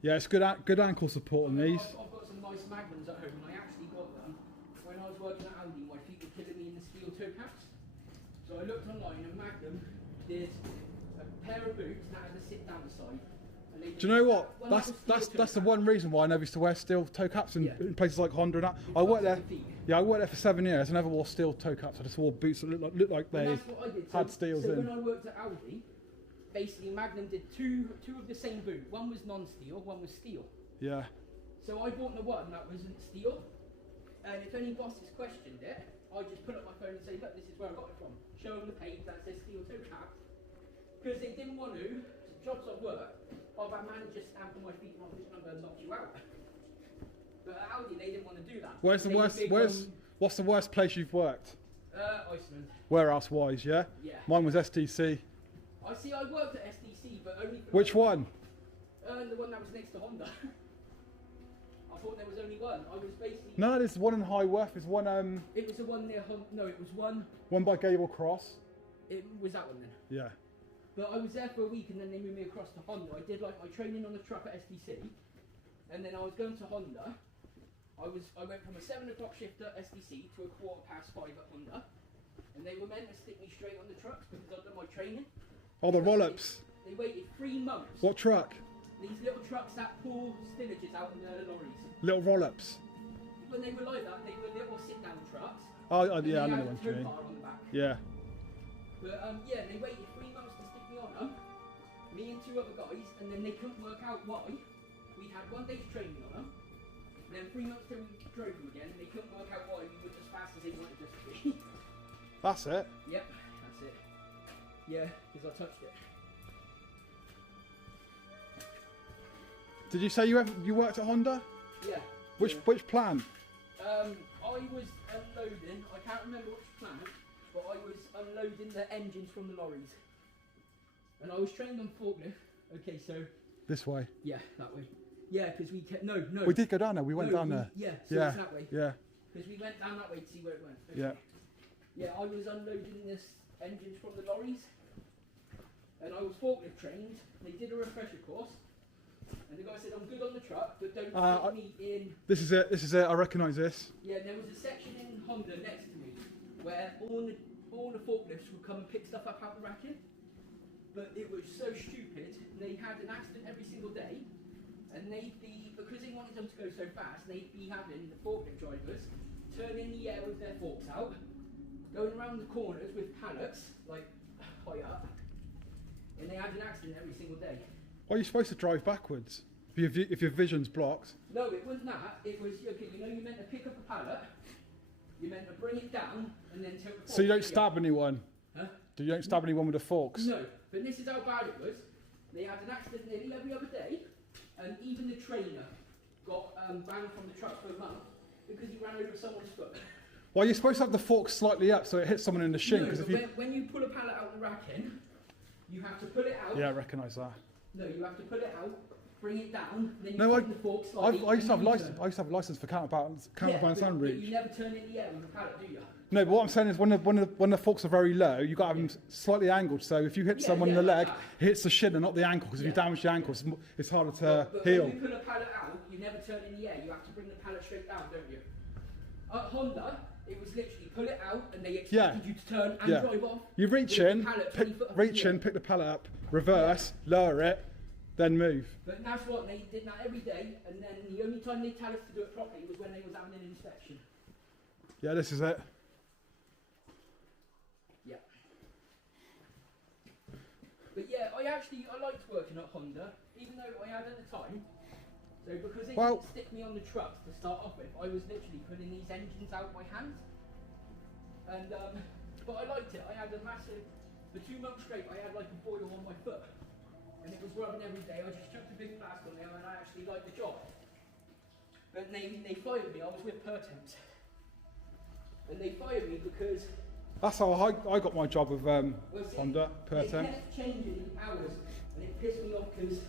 Yeah, it's good ankle support on these. I've got some nice Magnums at home, and I actually got them when I was working at Aldi. My feet were killing me in the steel toe caps. So I looked online, and Magnum did a pair of boots that had a sit down side. And they Do you know what? well, that was That's steel toe the cap. one reason why I never used to wear steel toe caps in, Yeah. in places like Honda and that. I worked there. Feet. Yeah, I worked there for 7 years. I never wore steel toe caps. I just wore boots that looked like And they that's what I did. had steels so in. when I worked at Aldi, basically Magnum did two of the same boot. One was non-steel, one was steel. Yeah. So I bought the one that wasn't steel, and if any bosses questioned it, I just put up my phone and say, look, this is where I got it from. Show them the page that says steel toe cap. Because they didn't want to, jobs at work, I've had managers stamp on my feet and I'm going to knock you out. But at Aldi, they didn't want to do that. Where's the They were worst? big What's the worst place you've worked? Iceland. Warehouse wise, yeah. Yeah. Mine was STC. I worked at SDC, but only for Which one? the one that was next to Honda. I thought there was only one. I was basically... No, there's one in Highworth. There's one. It was the one near... No, it was one... One by Gable Cross. It was that one then. Yeah. But I was there for a week and then they moved me across to Honda. I did like my training on the truck at SDC. And then I was going to Honda. I went from a 7 o'clock shift at SDC to a 5:15 at Honda. And they were meant to stick me straight on the trucks because I'd done my training. Oh, the rollups. They waited 3 months. What truck? These little trucks that pull stillages out in the lorries. Little rollups. When they were like that, they were little sit-down trucks. Oh, And yeah, I they know had the a one you tow mean. bar on the back. Yeah. But yeah, they waited 3 months to stick me on them. Me and 2 other guys, and then they couldn't work out why. We had 1 day's training on them. And then 3 months till we drove them again, and they couldn't work out why we were as fast as they wanted us to be. That's it. Yep, that's it. Yeah, because I touched it. Did you say you worked at Honda? Yeah. Which plan? I was unloading, I can't remember which plant, but I was unloading the engines from the lorries. And I was trained on forklift. Okay, so... This way. Yeah, that way. Yeah, because we kept... No. We did go down there. We went down there. Yeah, so Yeah. it's that way. Yeah. Because we went down that way to see where it went. Okay. Yeah. Yeah, I was unloading this engines from the lorries. And I was forklift trained. They did a refresher course. And the guy said, I'm good on the truck, but don't stick me in... This is it. This is it. I recognise this. Yeah, there was a section in Honda next to me where all the forklifts would come and pick stuff up out the racking. But it was so stupid. They had an accident every single day. And they'd be, because they wanted them to go so fast, they'd be having the forklift drivers turn in the air with their forks out, going around the corners with pallets, like high up. And they had an accident every single day. Well, you're supposed to drive backwards if your vision's blocked. No, it wasn't that. It was, okay, you know, you meant to pick up a pallet, you meant to bring it down, and then tilt the fork. So you don't stab anyone? Huh? You don't stab anyone with the forks? No, but this is how bad it was. They had an accident nearly every other day, and even the trainer got banned from the truck for a month because he ran over someone's foot. Well, you're supposed to have the fork slightly up so it hits someone in the shin. No, If but when you pull a pallet out of the racking, you have to pull it out. Yeah, I recognise that. No, you have to pull it out, bring it down, then you No, turn the fork slightly. I used to have and then you license. turn. I used to have a license for counterbalance but and you reach. never turn in the air with a pallet, do you? No, but what I'm saying is when the forks are very low, you got to have them slightly angled. So if you hit someone in the leg, it hits the shin and not the ankle. Because if you damage the ankle, it's harder to But heal. when you pull a pallet out, you never turn in the air. You have to bring the pallet straight down, don't you? At Honda, it was literally pull it out and they expected you to turn and drive off. You reach with in, the pallet 20 foot up in reach the in, air. pick the pallet up, reverse, lower it, then move. But that's what they did that every day, and then the only time they tell us to do it properly was when they was having an inspection. Yeah, this is it. Yeah. But yeah, I liked working at Honda, even though I had at the time. So because they didn't stick me on the trucks to start off with, I was literally pulling these engines out by hand. And but I liked it. I had a massive, for 2 months straight, I had like a boil on my foot. And it was rubbing every day. I just chucked a big plaster on there and I actually liked the job. But they fired me. I was with Pertemps. And they fired me because... That's how I got my job with Honda, They Pertemps. kept changing the hours and it pissed me off because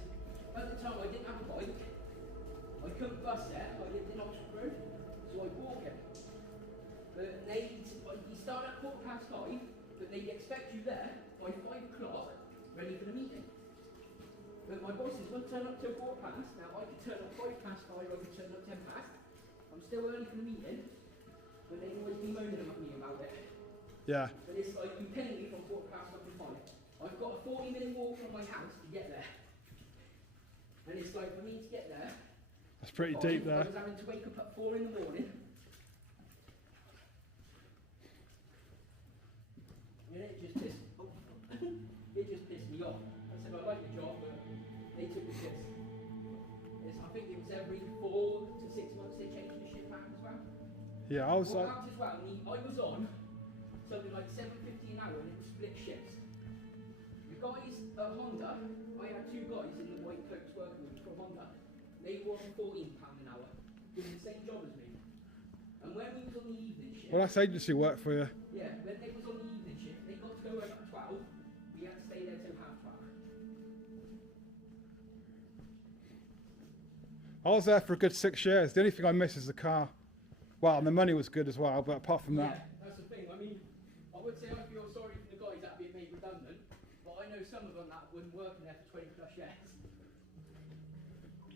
at the time I didn't have a bike. I couldn't bus there. I lived in Oxford Road. So I walked it. But you start at 5:15, but they expect you there by 5 o'clock, ready for the meeting. But my bosses won't turn up till 4 past. Now I could turn up 5 past 5, I could turn up 10 past. I'm still early for the meeting, but they always be moaning at me about it. Yeah. But it's like you pay me from 4 past up to 5. I've got a 40-minute walk from my house to get there. And it's like for me to get there. That's pretty deep I there. was having to wake up at 4 in the morning. And it just pissed me off. I said I like the job, but they took the piss. I think it was every 4 to 6 months they changed the shift pattern as well. Yeah, I was like. As well, and I was on something like $7.50 an hour, and it was split shifts. The guys at Honda, I had 2 guys in the white coats working with me from Honda. They were on £14 an hour, doing the same job as me. And when we was on the evening shift... Well, that's agency work for you. Yeah, when they was on the evening shift, they got to go home at 12. We had to stay there till 12:30. I was there for a good 6 years. The only thing I miss is the car. Well, and the money was good as well, but apart from that. Yeah, that's the thing. I mean, I would say I feel sorry for the guys that are being made redundant, but I know some of them that have been working there for 20 plus years.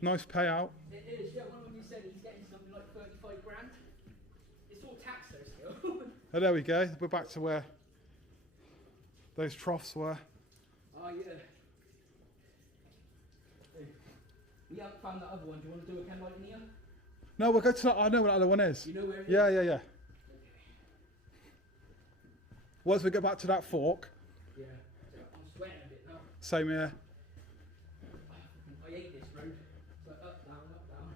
Nice payout. It is, yeah. One of them you said he's getting something like 35 grand. It's all tax though still. Oh, there we go. We're back to where those troughs were. Oh, yeah. We haven't found that other one. Do you want to do a chem light in here? No, we'll go to that. I know what that other one is. You know where it is? Yeah. Okay. Once we get back to that fork. Yeah. I'm sweating a bit now. Same here. I hate this road. It's like up, down, up, down.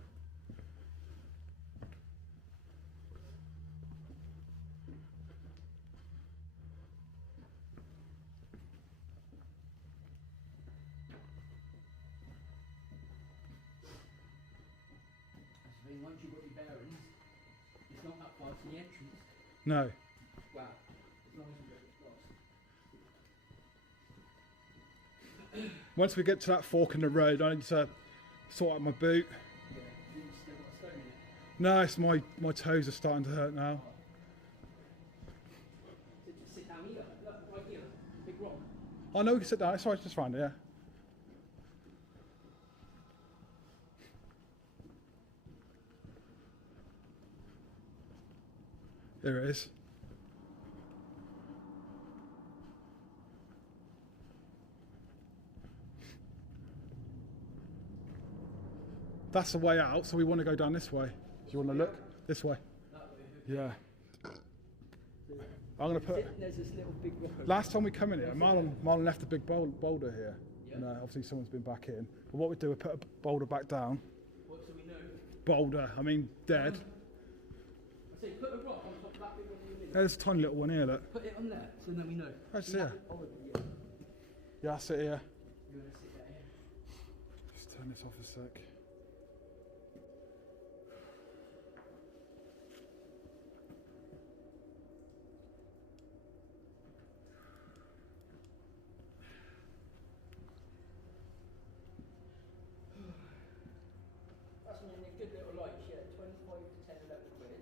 Once you've got your bearings, it's not that far to the entrance. No. Wow. As long as you don't get lost. Once we get to that fork in the road, I need to sort out my boot. Yeah, you've still got a stone in it. No, it's my toes are starting to hurt now. So just sit down here. Look, right here. Big rock. I know we can sit down. It's alright, just find it, yeah. There it is. That's the way out, so we want to go down this way. Do you want to look? This way. Yeah. I'm going to put... There's this little big rock. Last time we come in here, Marlon left a big boulder here. Yeah. And obviously someone's been back in. But what we do, we put a boulder back down. What do we know? Boulder, I mean dead. I say put a rock on top of that big one in the middle. There's a tiny little one here, look. Put it on there, so then we know. That's here. Yeah. Yeah, I sit here. You're going to sit there, yeah. Just turn this off a sec. That's a good little light, yeah. 25 to 10, 11 quid.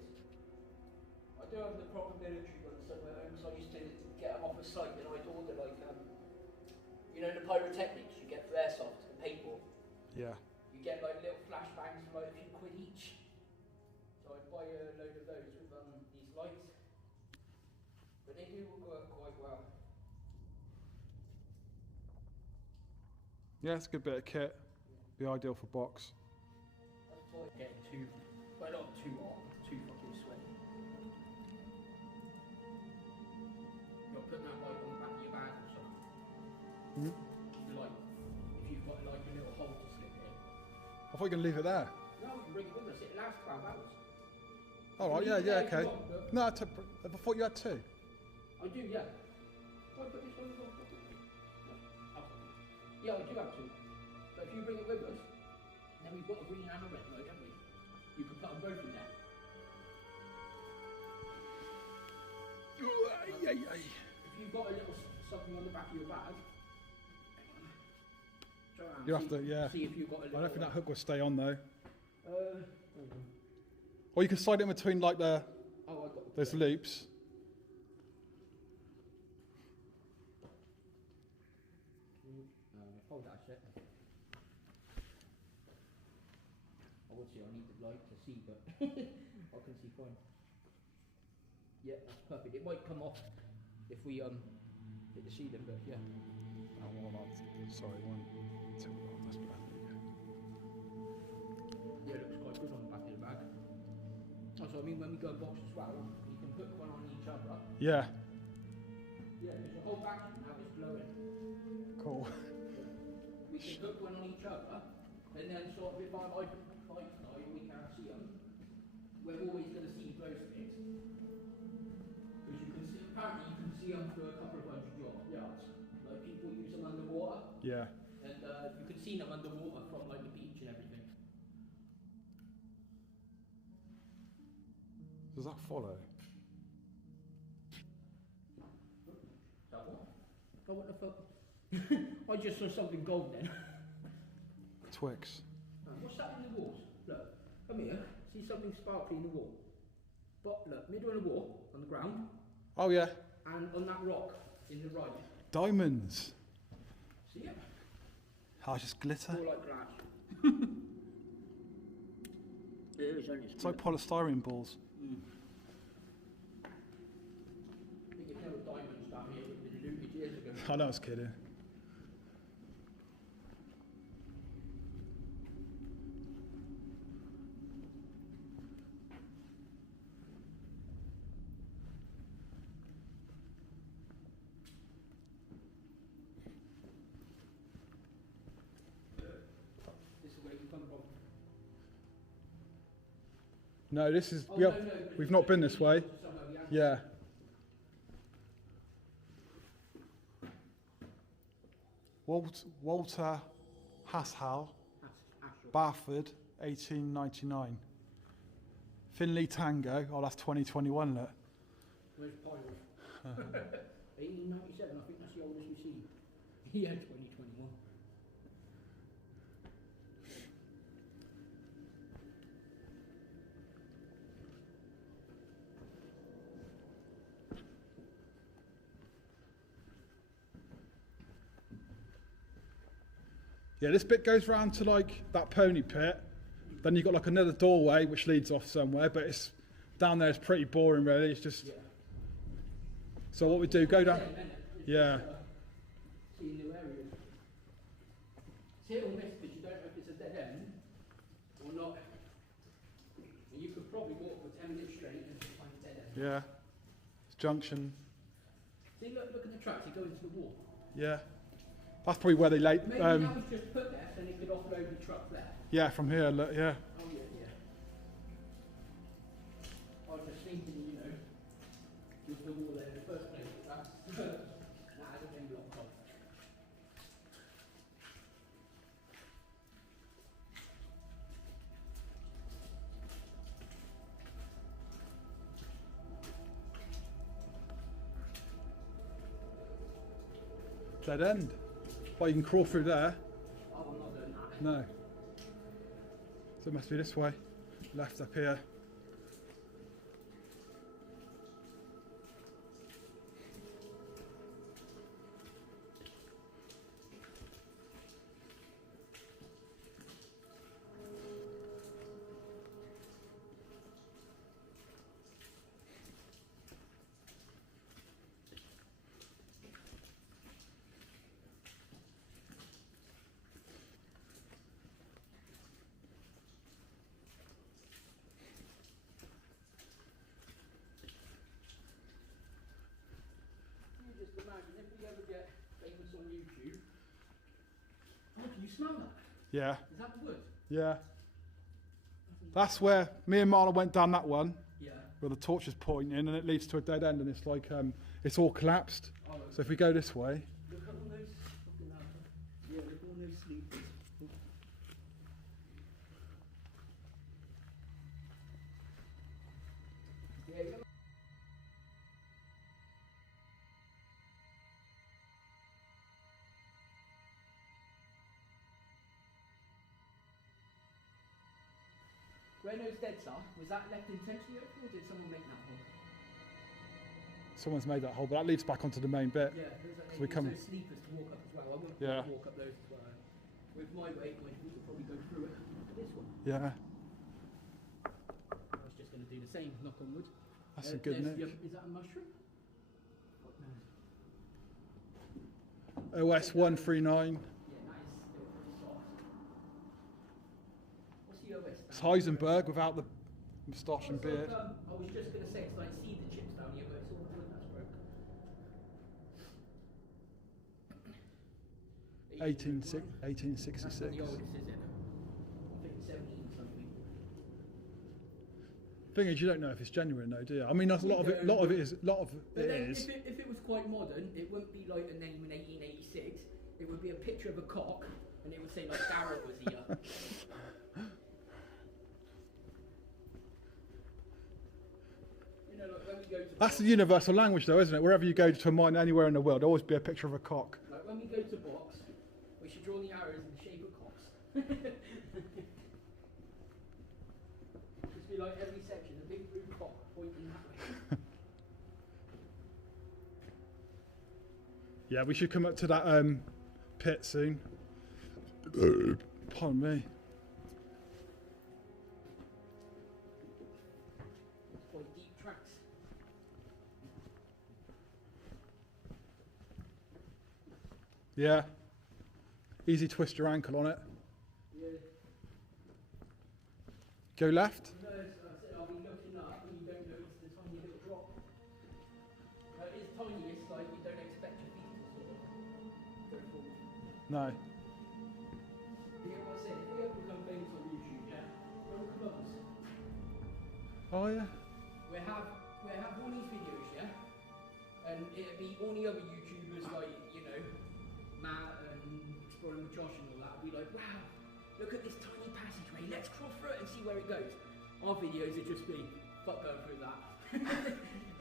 I do have the proper military ones somewhere home, so I used to get them off a site and I'd order like, you know the pyrotechnics you get for airsoft and paintball? Yeah. You get like little flashbangs for like a few quid each. So I'd buy a load of those with these lights. But they do work quite well. Yeah, it's a good bit of kit. Be ideal for box. That's why I'm getting too, well not too hot, too fucking sweaty. You're putting that light on the back of your bag or something. Hmm? The light. If you've got like a little hole to slip it in. I thought you were going to leave it there. No, you can bring it with us. It lasts 12 hours. All right, You yeah, can okay. if you want, but No, I thought you had two. I do, yeah. Do I put this one on? No. Oh. Yeah, I do have two. But if you bring it with us, then we've got a green and a red light, haven't we? You can put them both in there. If you've got a little something on the back of your bag, try around, You have to, yeah. see if you've got a I little. don't think that hook will stay on though. Hold on. Or you can slide it in between like Oh, I got those loops. Hold that shit. I would say I need the light to see, but I can see fine. Yeah, that's perfect. It might come off if we hit the ceiling, but yeah. Oh, well, sorry, one, two, that's better. Yeah, it looks quite good on the back of the bag. Oh, so I mean when we go box as well, you can put one on each other. Yeah, Yeah, there's a whole vacuum now is blowing. cool. We can put one on each other, and then sort of if I'm open fight tonight and we can't see them, we're always going to see glow sticks. Because you can see, apparently you can see them for a couple of hundred yards. Like people use them underwater, Yeah. and you can see them underwater from like the beach and everything. Does that follow? That what? Oh, what the fuck? I just saw something gold then. Twix. What's that in the walls? Look, come here. See something sparkly in the wall? But look, middle of the wall, on the ground, Oh yeah. and on that rock in the right. Diamonds. See it? Oh, just glitter. All like glass. It is, only It's like polystyrene balls. I think if there were diamonds down here, it would have been looted years ago. I know I was kidding. This is where you come from. No, this is. Oh, we no, have, no, we've not been this way. somewhere we have. Yeah. Walter Hassall, Astral. Barford, 1899. Finley Tango. Oh, that's 2021. Look. Where's Pilot? 1897, I think that's the oldest we've seen. Yeah, 2021. Yeah, this bit goes round to like that pony pit. Then you've got like another doorway which leads off somewhere, but it's down there. It's pretty boring, really. It's just. Yeah. So what we do? Go down. Yeah. See new areas. It's hit or miss because you don't know if it's a dead end or not. And you could probably walk for 10 minutes straight and just find a dead end. Yeah. It's junction. See, look at the tracks. They go into the wall. Yeah. That's probably where they late. Maybe that was just put there so they could offload the truck there. Yeah, from here. Look, yeah. Oh yeah, yeah. I was just thinking, you know, with the wall there in the first place. That's that hasn't been blocked off. Dead end. Well, you can crawl through there. Oh, I'm not doing that. No. So it must be this way. Left up here. You just imagine if we ever get famous on YouTube. Oh, can you smell that? Yeah. Is that the wood? Yeah. That's where me and Marla went down that one, Yeah. where the torch is pointing, and it leads to a dead end, and it's like it's all collapsed. Oh, So if we go this way, look at all those fucking yeah, look at all those sleepers. Yeah, you where those deads are, was that left intentionally open or did someone make that hole? someone's made that hole, but that leads back onto the main bit. Yeah, there's So we come- those sleepers to walk up as well. I wouldn't Yeah. walk up those as well. With my weight, we could probably go through it. This one. Yeah, I was just going to do the same, knock on wood. that's a good there's nick. Is that a mushroom? Fuck no. OS 139. Yeah, that is still pretty soft. What's the OS? It's Heisenberg without the moustache and beard. I was just going to say it's like cedar chips down here, but it's all wood that's broke. 1866. That's not the oldest, is it? I think it's 17 something. Thing is, you don't know if it's genuine, though, do you? I mean, that's a lot of it. Lot of it is. But then if it was quite modern, it wouldn't be like a name in 1886. It would be a picture of a cock, and it would say like Darren was here. You know, like when we go to That's the universal language, though, isn't it? Wherever you go to a mine anywhere in the world, there'll always be a picture of a cock. like when we go to box, we should draw the arrows in the shape of cocks. just be like every section, a big blue cock pointing that way. Yeah, we should come up to that pit soon. Pardon me. Quite deep tracks. Yeah. Easy twist your ankle on it. Yeah. Go left. No, I said I'll be looking up and you don't notice the tiny little drop. It's tiny, it's like you don't expect your feet to sort of go forward. No. Yeah, what I said, if we ever become famous on YouTube, yeah, don't come up. Oh yeah. We have all these videos, yeah, and it'll be all the other YouTubers like, you know, Matt and Exploring with Josh and all that. Will be like, wow, look at this tiny passageway. Let's crawl through it and see where it goes. Our videos would just be fuck going through that.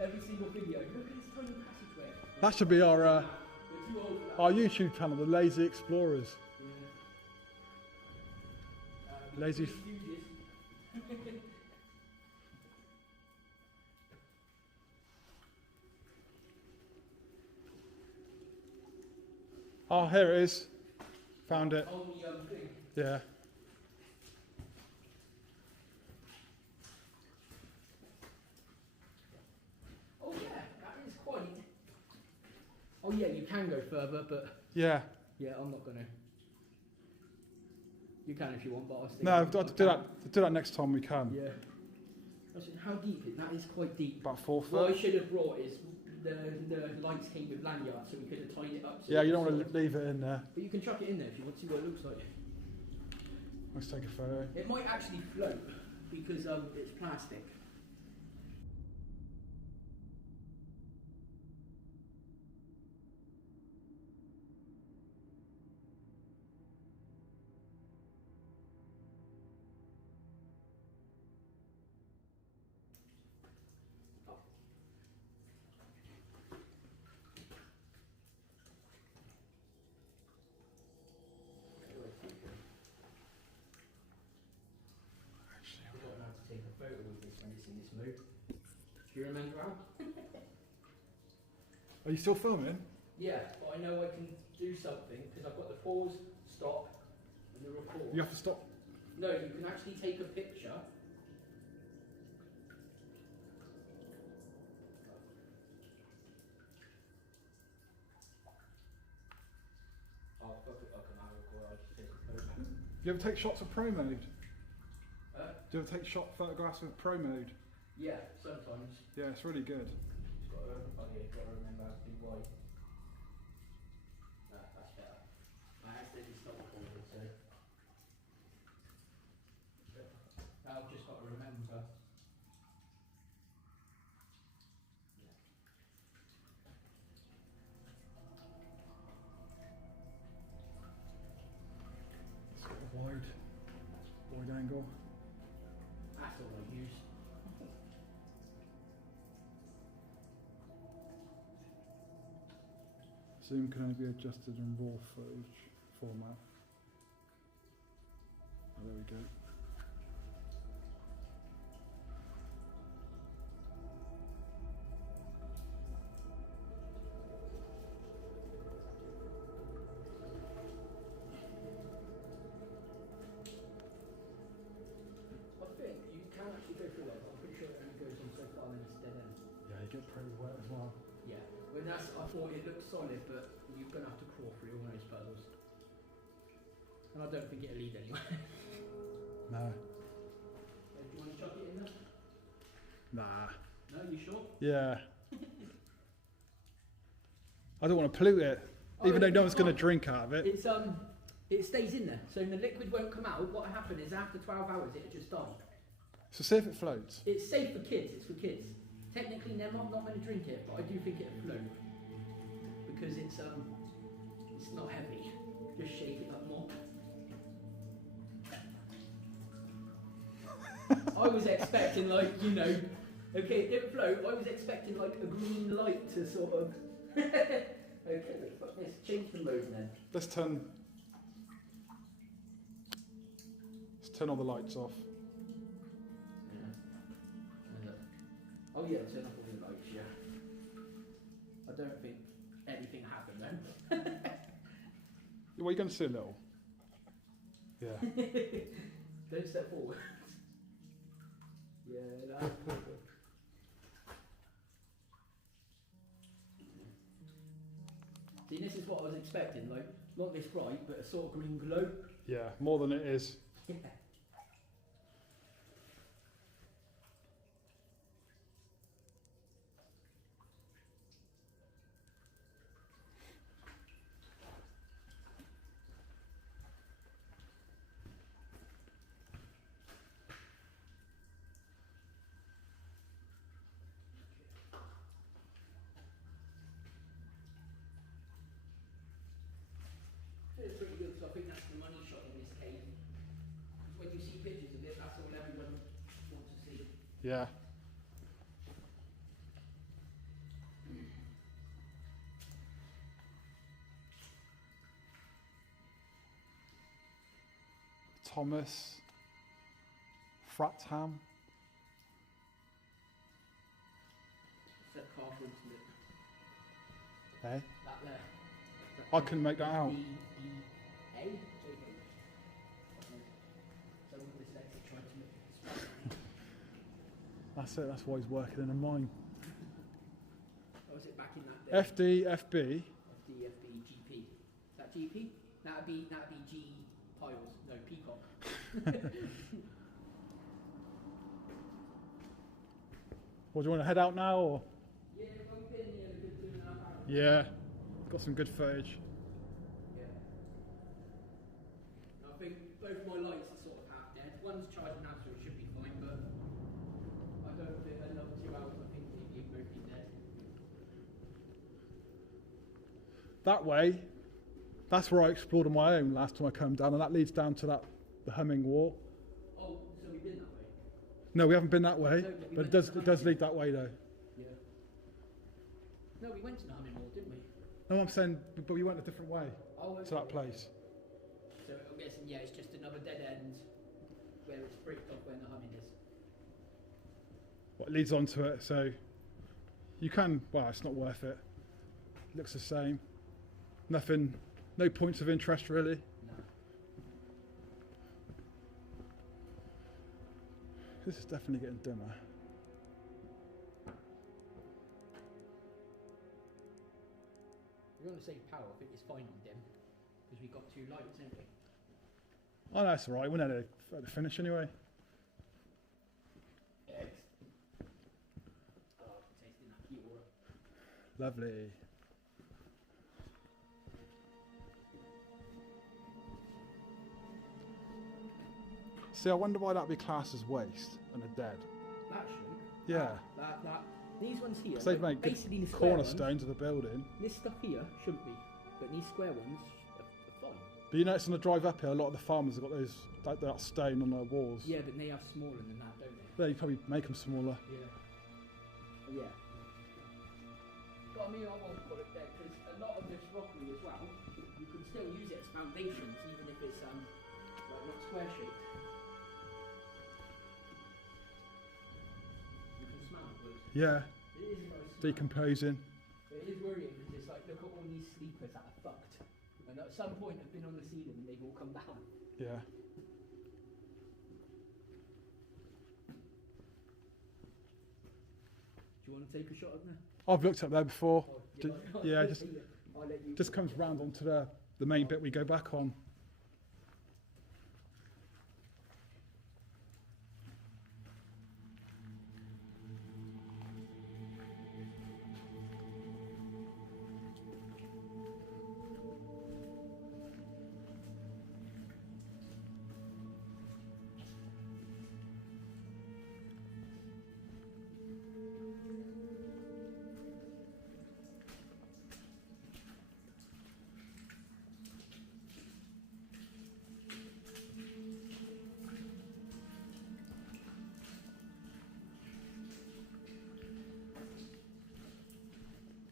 Every single video. Look at this tiny passageway. That should be our We're too old for that. our YouTube channel, the Lazy Explorers. Yeah. Lazy. Oh, here it is. Found it. On the thing. Yeah. Oh yeah, that is quite. Oh yeah, you can go further, but Yeah. yeah, I'm not gonna. You can if you want, but I'll stay. No, I'll do that next time we can. Yeah. How deep is that? Is quite deep. About 4 What I foot. should have brought is the lights came with lanyards, so we could have tied it up. So Yeah, you it don't was want to leave it in there. But you can chuck it in there if you want to see what it looks like. Let's take a photo. It might actually float because it's plastic. Take a photo of this when it's in this mood. Do you remember how? Are you still filming? Yeah, but I know I can do something because I've got the pause, stop, and the record. You have to stop. No, you can actually take a picture. Oh, fuck it, I can have a record, I'll just take a photo. Do you ever take shots of pro mode? Do you ever take photographs with pro mode? Yeah, sometimes. Yeah, it's really good. Just gotta remember how to do wide. That's better. I accidentally stopped recording, so. I've just got to remember. It's got a wide angle. That's all I use. Zoom can only be adjusted in raw footage format. Oh, there we go. I think you can actually go through that, but I'm pretty sure it only goes on so far and then it's dead end. Yeah, you get pretty wet as well. Yeah. Well, that's, I thought it looked solid, but you're going to have to crawl through all those puzzles. And I don't think it'll lead anywhere. No. Do you want to chuck it in there? Nah. No, you sure? Yeah. I don't want to pollute it, even though no one's going to drink out of it. It's it stays in there, so the liquid won't come out. What happened is after 12 hours, it'll just die. So see if it floats. It's safe for kids. It's for kids. Technically, they're not going to drink it, but I do think it'll float because it's not heavy. Just shake it up more. I was expecting, like, you know, okay, it didn't float. I was expecting like a green light to sort of. Okay, fuck this. Change the mode then. Let's turn all the lights off. Yeah. Oh yeah, turn off all the lights, yeah. I don't think anything happened then. Well, you're going to see a little. Yeah. Don't step forward. Yeah, that's perfect. See, this is what I was expecting, like, not this bright, but a sort of green glow. Yeah, more than it is. Yeah. It's pretty good, so I think that's the money shot in this cave. When you see pictures of it, that's all everyone wants to see. Yeah. Thomas Fratham. Set car for instance. Eh? That there. I couldn't make that out. D-E-A? Someone dyslexic trying to make it. That's it, that's why he's working in a mine. Or was it back in that day? FD, FB. FD, FB, GP. Is that GP? That'd be G piles. No, peacock. Well, do you want to head out now, or? Yeah, we've been here a good 2.5 hours. Yeah, got some good footage. Yeah. I think both my lights are sort of half dead. One's charging now, so it should be fine, but I don't think another 2 hours, I think they'd both be dead. That way, that's where I explored on my own last time I came down, and that leads down to the humming wall. Oh, so we've been that way? No, we haven't been that way, No, we but went it does lead that way though. Yeah. No, we went to the humming wall, didn't we? No, I'm saying, but we went a different way Oh, okay. to that place. So I'm guessing, yeah, it's just another dead end where it's bricked off where the humming is. What leads onto it, so you can, well, it's not worth it. Looks the same. Nothing, no points of interest really. No. This is definitely getting dimmer. If you want to save power, I think it's fine on dim, because we've got 2 lights, haven't we? Oh, no, that's all right. We're not at the finish anyway. Yes. Oh, tasting that heat aura. Lovely. See, I wonder why that'd be classed as waste and a dead. That shouldn't. Yeah. These ones here, Because they've like, made basically the good square ones, cornerstones of the building. this stuff here shouldn't be, but these square ones are fine. But you notice on the drive up here, a lot of the farmers have got those that stone on their walls. Yeah, but they are smaller than that, don't they? Yeah, you probably make them smaller. Yeah. Yeah. But I mean, I won't put it there because a lot of this rockery as well, you can still use it as foundations, even if it's like not square shaped. You can smell the wood. Yeah, It is a nice smell. decomposing. But it is worrying because it's like, look at all these sleepers that are fucked, and at some point have been on the ceiling and they've all come down. Yeah. Do you want to take a shot of that? I've looked up there before. Oh, Ju- like- yeah, I'll just let you just comes round onto the main bit we go back on.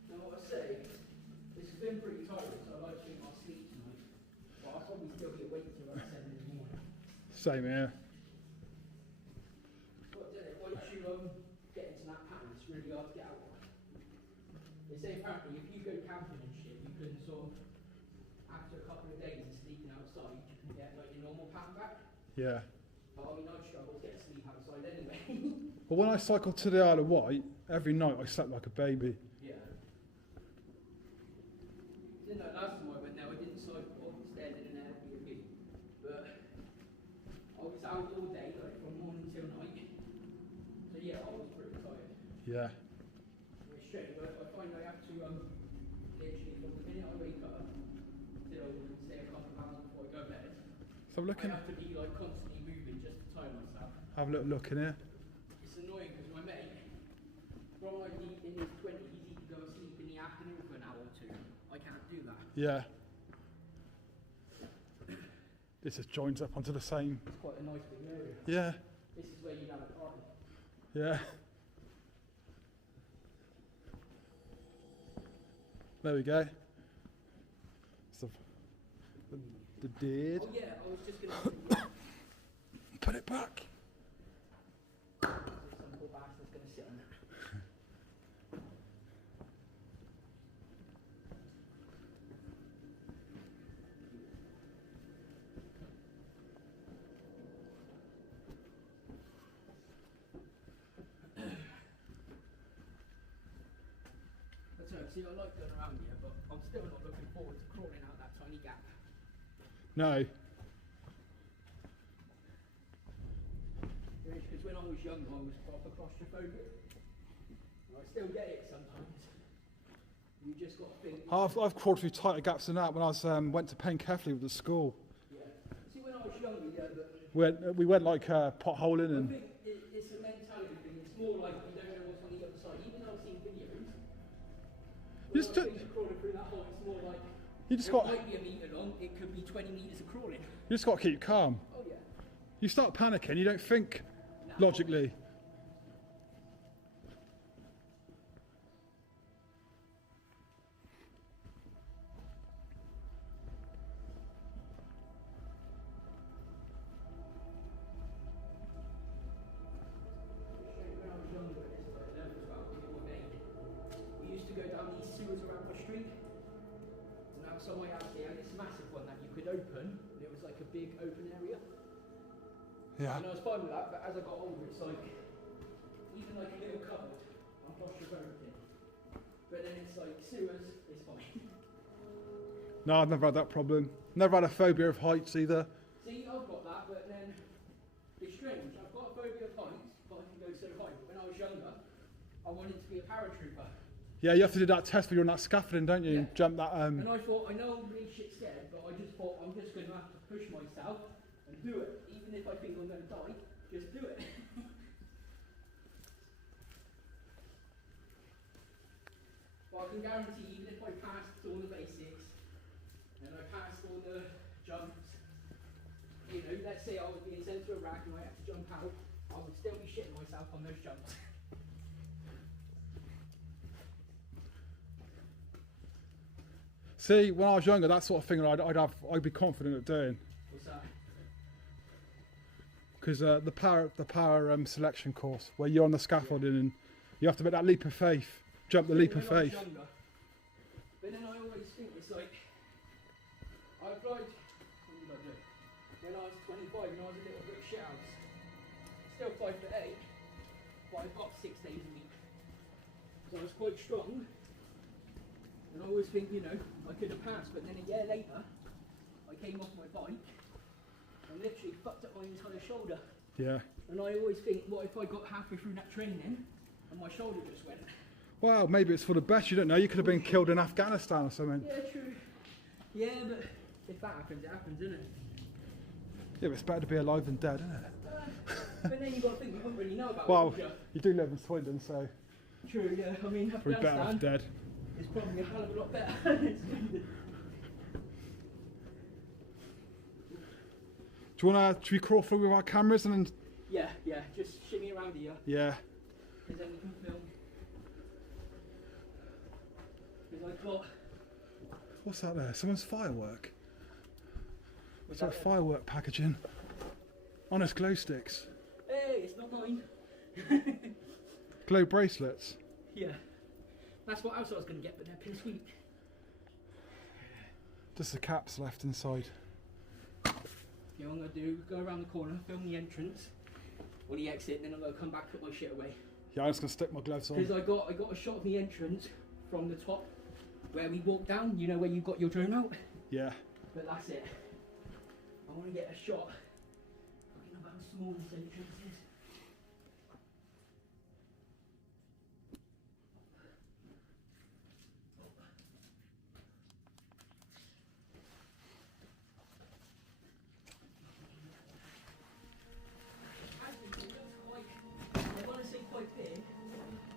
Now, what I say, this has been pretty tiring, so I'd like to think I'll sleep tonight. But I'll probably still be awake till about 7 in the morning. Same here. But then, once you get into that pattern, it's say apparently if you go camping and shit, you can sort of, after a couple of days of sleeping outside, you can get like your normal pattern back. Yeah. But I mean, I'd struggle to get sleep outside anyway. Well, when I cycled to the Isle of Wight, every night I slept like a baby. Yeah. Didn't know last time I went there, I didn't cycle, I stayed in an Airbnb. But I was out all day, like from morning till night. So yeah, I was pretty tired. Yeah. It's strange, but I find I have to literally from the minute I wake up till say a couple of hours before I go to bed. So I'm looking. I have to be like constantly moving just to time myself. Have a little look in here. It's annoying because my mate, from like in his 20s, he can go to sleep in the afternoon for an hour or two. I can't do that. Yeah. This just joins up onto the same. It's quite a nice big area. Yeah. This is where you'd have a party. Yeah. There we go. So, the deed. Oh yeah, I was just gonna Put it back. some poor bastard's gonna sit on it. See, I like going around here, but I'm still not looking forward to crawling out that tiny gap. No. Because when I was younger, I was proper claustrophobic. And I still get it sometimes. You just got to think. I've crawled through tighter gaps than that when I was went to Penkeffley with the school. Yeah. See, when I was younger, yeah, but We went like potholing I and. think it's a mentality thing. It's more like you don't know what's on the other side. Even though I've seen videos. You just When I was crawling through that hole, it's more like You just it got. might be a metre long. It could be 20 metres of crawling. You just got to keep calm. Oh yeah. You start panicking. You don't think Nah. logically. When I was younger, it's like 11, 12, when we were made, we used to go down these sewers around my street. And outside my house, they had this massive one that you could open, and it was like a big open area. Yeah. And I was fine with that, but as I got older, it's like, even like a little cupboard, I'm claustrophobic in. But then it's like sewers, it's fine. No, I've never had that problem. Never had a phobia of heights either. See, I've got that, but then it's strange. I've got a phobia of heights, but I can go so high. When I was younger, I wanted to be a paratrooper. Yeah, you have to do that test where you're on that scaffolding, don't you? Yeah. And jump that. And I thought, I know I'm really shit scared, but I just thought I'm just going to have to push myself and do it. Even if I think I'm going to die, just do it. But I can guarantee, even if I passed all the basics, and I passed all the jumps, you know, let's say I was being sent to Iraq and I had to jump out, I would still be shitting myself on those jumps. See, when I was younger, that sort of thing I'd be confident at doing. What's that? Because the power selection course where you're on the scaffolding and you have to make that leap of faith, jump the leap of When I was faith. younger, but then I always think it's like, I applied, when did I do? When I was 25 and I was a little brick shit house. Still 5'8", but I got 6 days a week. So I was quite strong. And I always think, you know, I could have passed, but then a year later, I came off my bike and literally fucked up my entire shoulder. Yeah. And I always think, what if I got halfway through that training and my shoulder just went? Well, maybe it's for the best. You don't know. You could have been killed in Afghanistan or something. Yeah, true. Yeah, but if that happens, it happens, isn't it? Yeah, but it's better to be alive than dead, isn't it? But then you've got to think, you wouldn't really know about Well, it, would you do live in Swindon, so you? True, yeah. I mean, we're better off Afghanistan dead. is probably a hell of a lot better than Swindon. Do you want to, should we crawl through with our cameras and then, Yeah, just shimmy around here, yeah. because then we can film. Because I got... What's that there? Someone's firework. Was Sort that of firework packaging. Honest glow sticks. Hey, it's not mine. Glow bracelets. Yeah. That's what else I was going to get, but they're pin sweet. Just the caps left inside. You know what I'm going to do? Go around the corner, film the entrance, or the exit, and then I'm going to come back, put my shit away. Yeah, I'm just going to stick my gloves on. Because I got a shot of the entrance from the top where we walked down, you know where you got your drone out? Yeah. But that's it. I want to get a shot of how small this entrance is.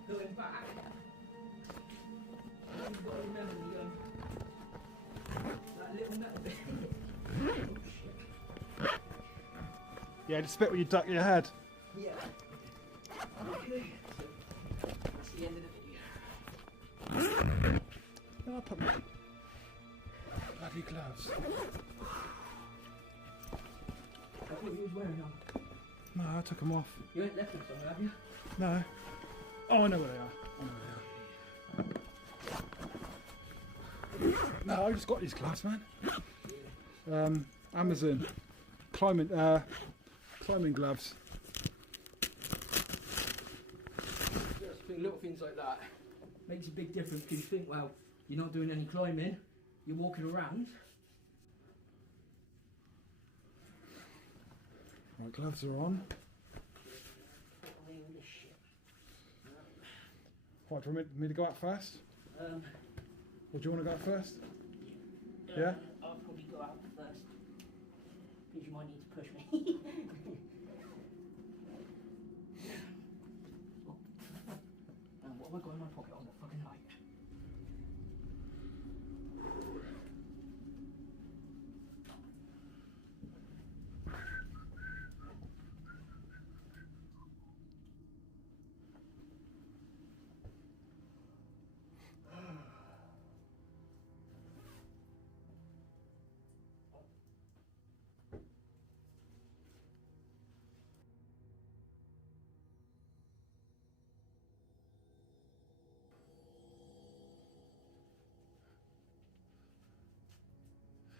Going back, you've got to remember that little metal bit. Oh shit. Yeah, just spit when you duck your head. Yeah. Okay. So that's the end of the video. I'll put my bloody gloves. I thought you was wearing them. No, I took them off. You ain't left them somewhere, have you? No. Oh, I know where they are. No, I just got these gloves, man. Amazon climbing gloves. Just think little things like that makes a big difference. Because you think, well, you're not doing any climbing, you're walking around. Right, gloves are on. What, do you want me to go out first? Or do you want to go out first? Yeah? I'll probably go out first. Because you might need to push me. What have I got in my pocket? Oh, the fucking light.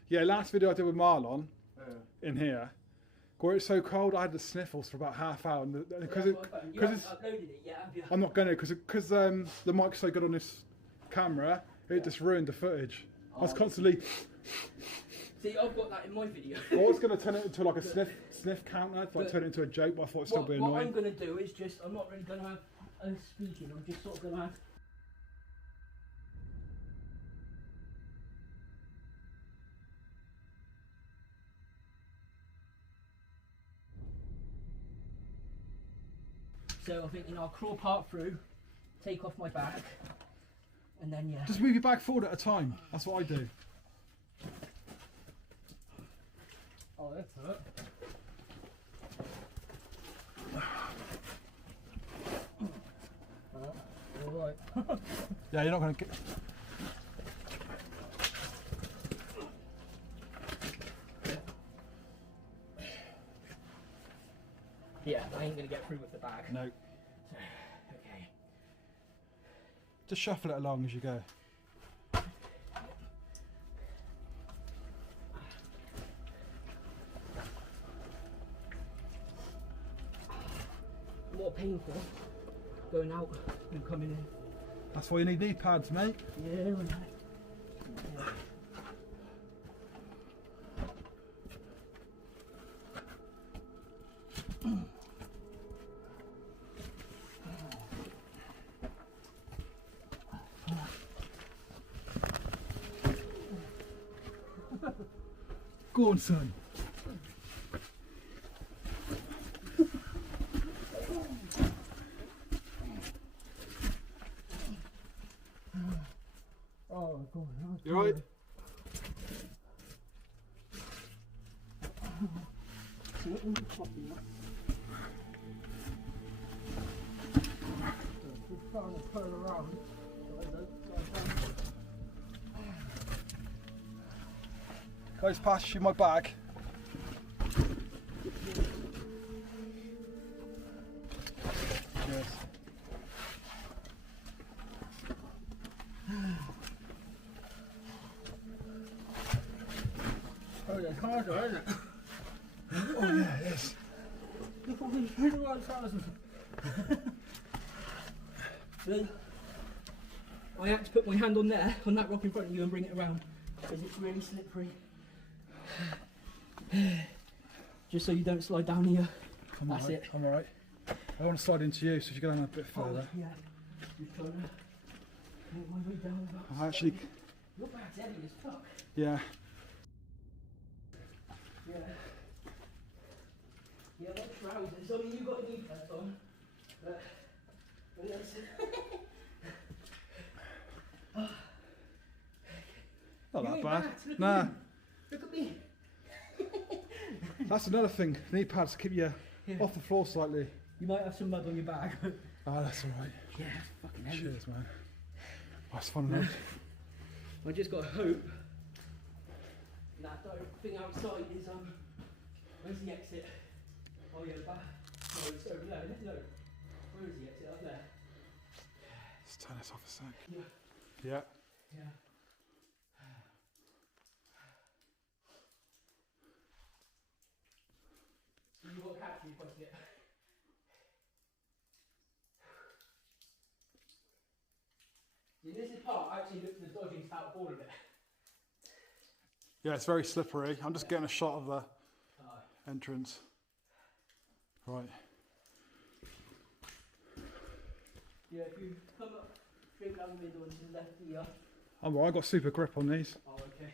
Yeah, last video I did with Marlon in here. Where it's so cold, I had the sniffles for about half hour. Because You haven't uploaded it yet, have you? I'm not going to, because the mic's so good on this camera, it just ruined the footage. I was constantly. See, I've got that in my video. I was going to turn it into like a sniff counter, like turn it into a joke, but I thought it'd still be annoying. What I'm going to do is just, I'm not really going to have speaking, I'm just sort of going to have. So I think, I'll crawl part through, take off my bag, and then yeah. Just move your bag forward at a time. That's what I do. Oh, that's hurt. Alright. Yeah, you're not going to get. Yeah, I ain't gonna get through with the bag. No. Okay. Just shuffle it along as you go. More painful going out than coming in. That's why you need knee pads, mate. Yeah, right. Go on, son. Oh, God. You alright? Just trying to turn around. Can I just pass you my bag? Yes. Oh, that's harder, isn't it? Oh yeah, yes. You're fucking really right trousers. Then I had to put my hand on there, on that rock in front of you, and bring it around because it's really slippery. Just so you don't slide down here. That's it. I'm alright. I want to slide into you, so if you go down a bit further. Oh, yeah. Just trying to make my way down. I actually. Your bag's heavy as fuck. Yeah. Yeah. Yeah, like trousers. I mean, you've got knee pads on. But yes. Not You that ain't bad. Look Nah. at me. Look at me. That's another thing. Knee pads keep you off the floor slightly. You might have some mud on your bag. Ah, that's alright. Yeah, it's fucking heavy. Cheers, man. That's fun enough. I just got to hope that thing outside is where's the exit? Oh yeah, back. No, it's over there, isn't it? No. Where is the exit? Up there. Let's turn this off a sec. Yeah. Yeah. Yeah. You've got to catch me across it. See, this is part actually looks the dodging out of all of it. Yeah, it's very slippery. I'm just getting a shot of the entrance. Right. Yeah, if you come up straight down the middle and to the left here. I'm alright, I've got super grip on these. Oh, okay.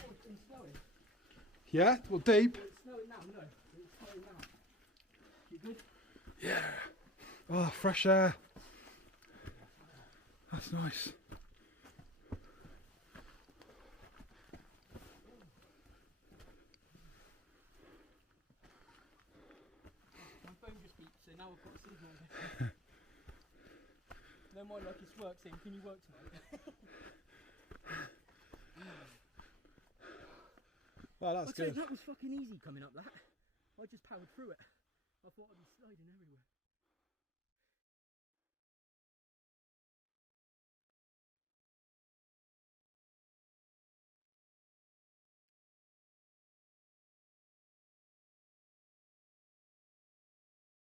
Oh, it's been snowing. Yeah? Well, deep. It's snowing now, no. It's snowing now. You good? Yeah. Oh, fresh air. That's nice. My phone just beeped, so now I've got a signal on it. No mind like it's work saying, can you work tonight? Oh, that's I'd say good. that was fucking easy coming up that. I just powered through it. I thought I'd be sliding everywhere.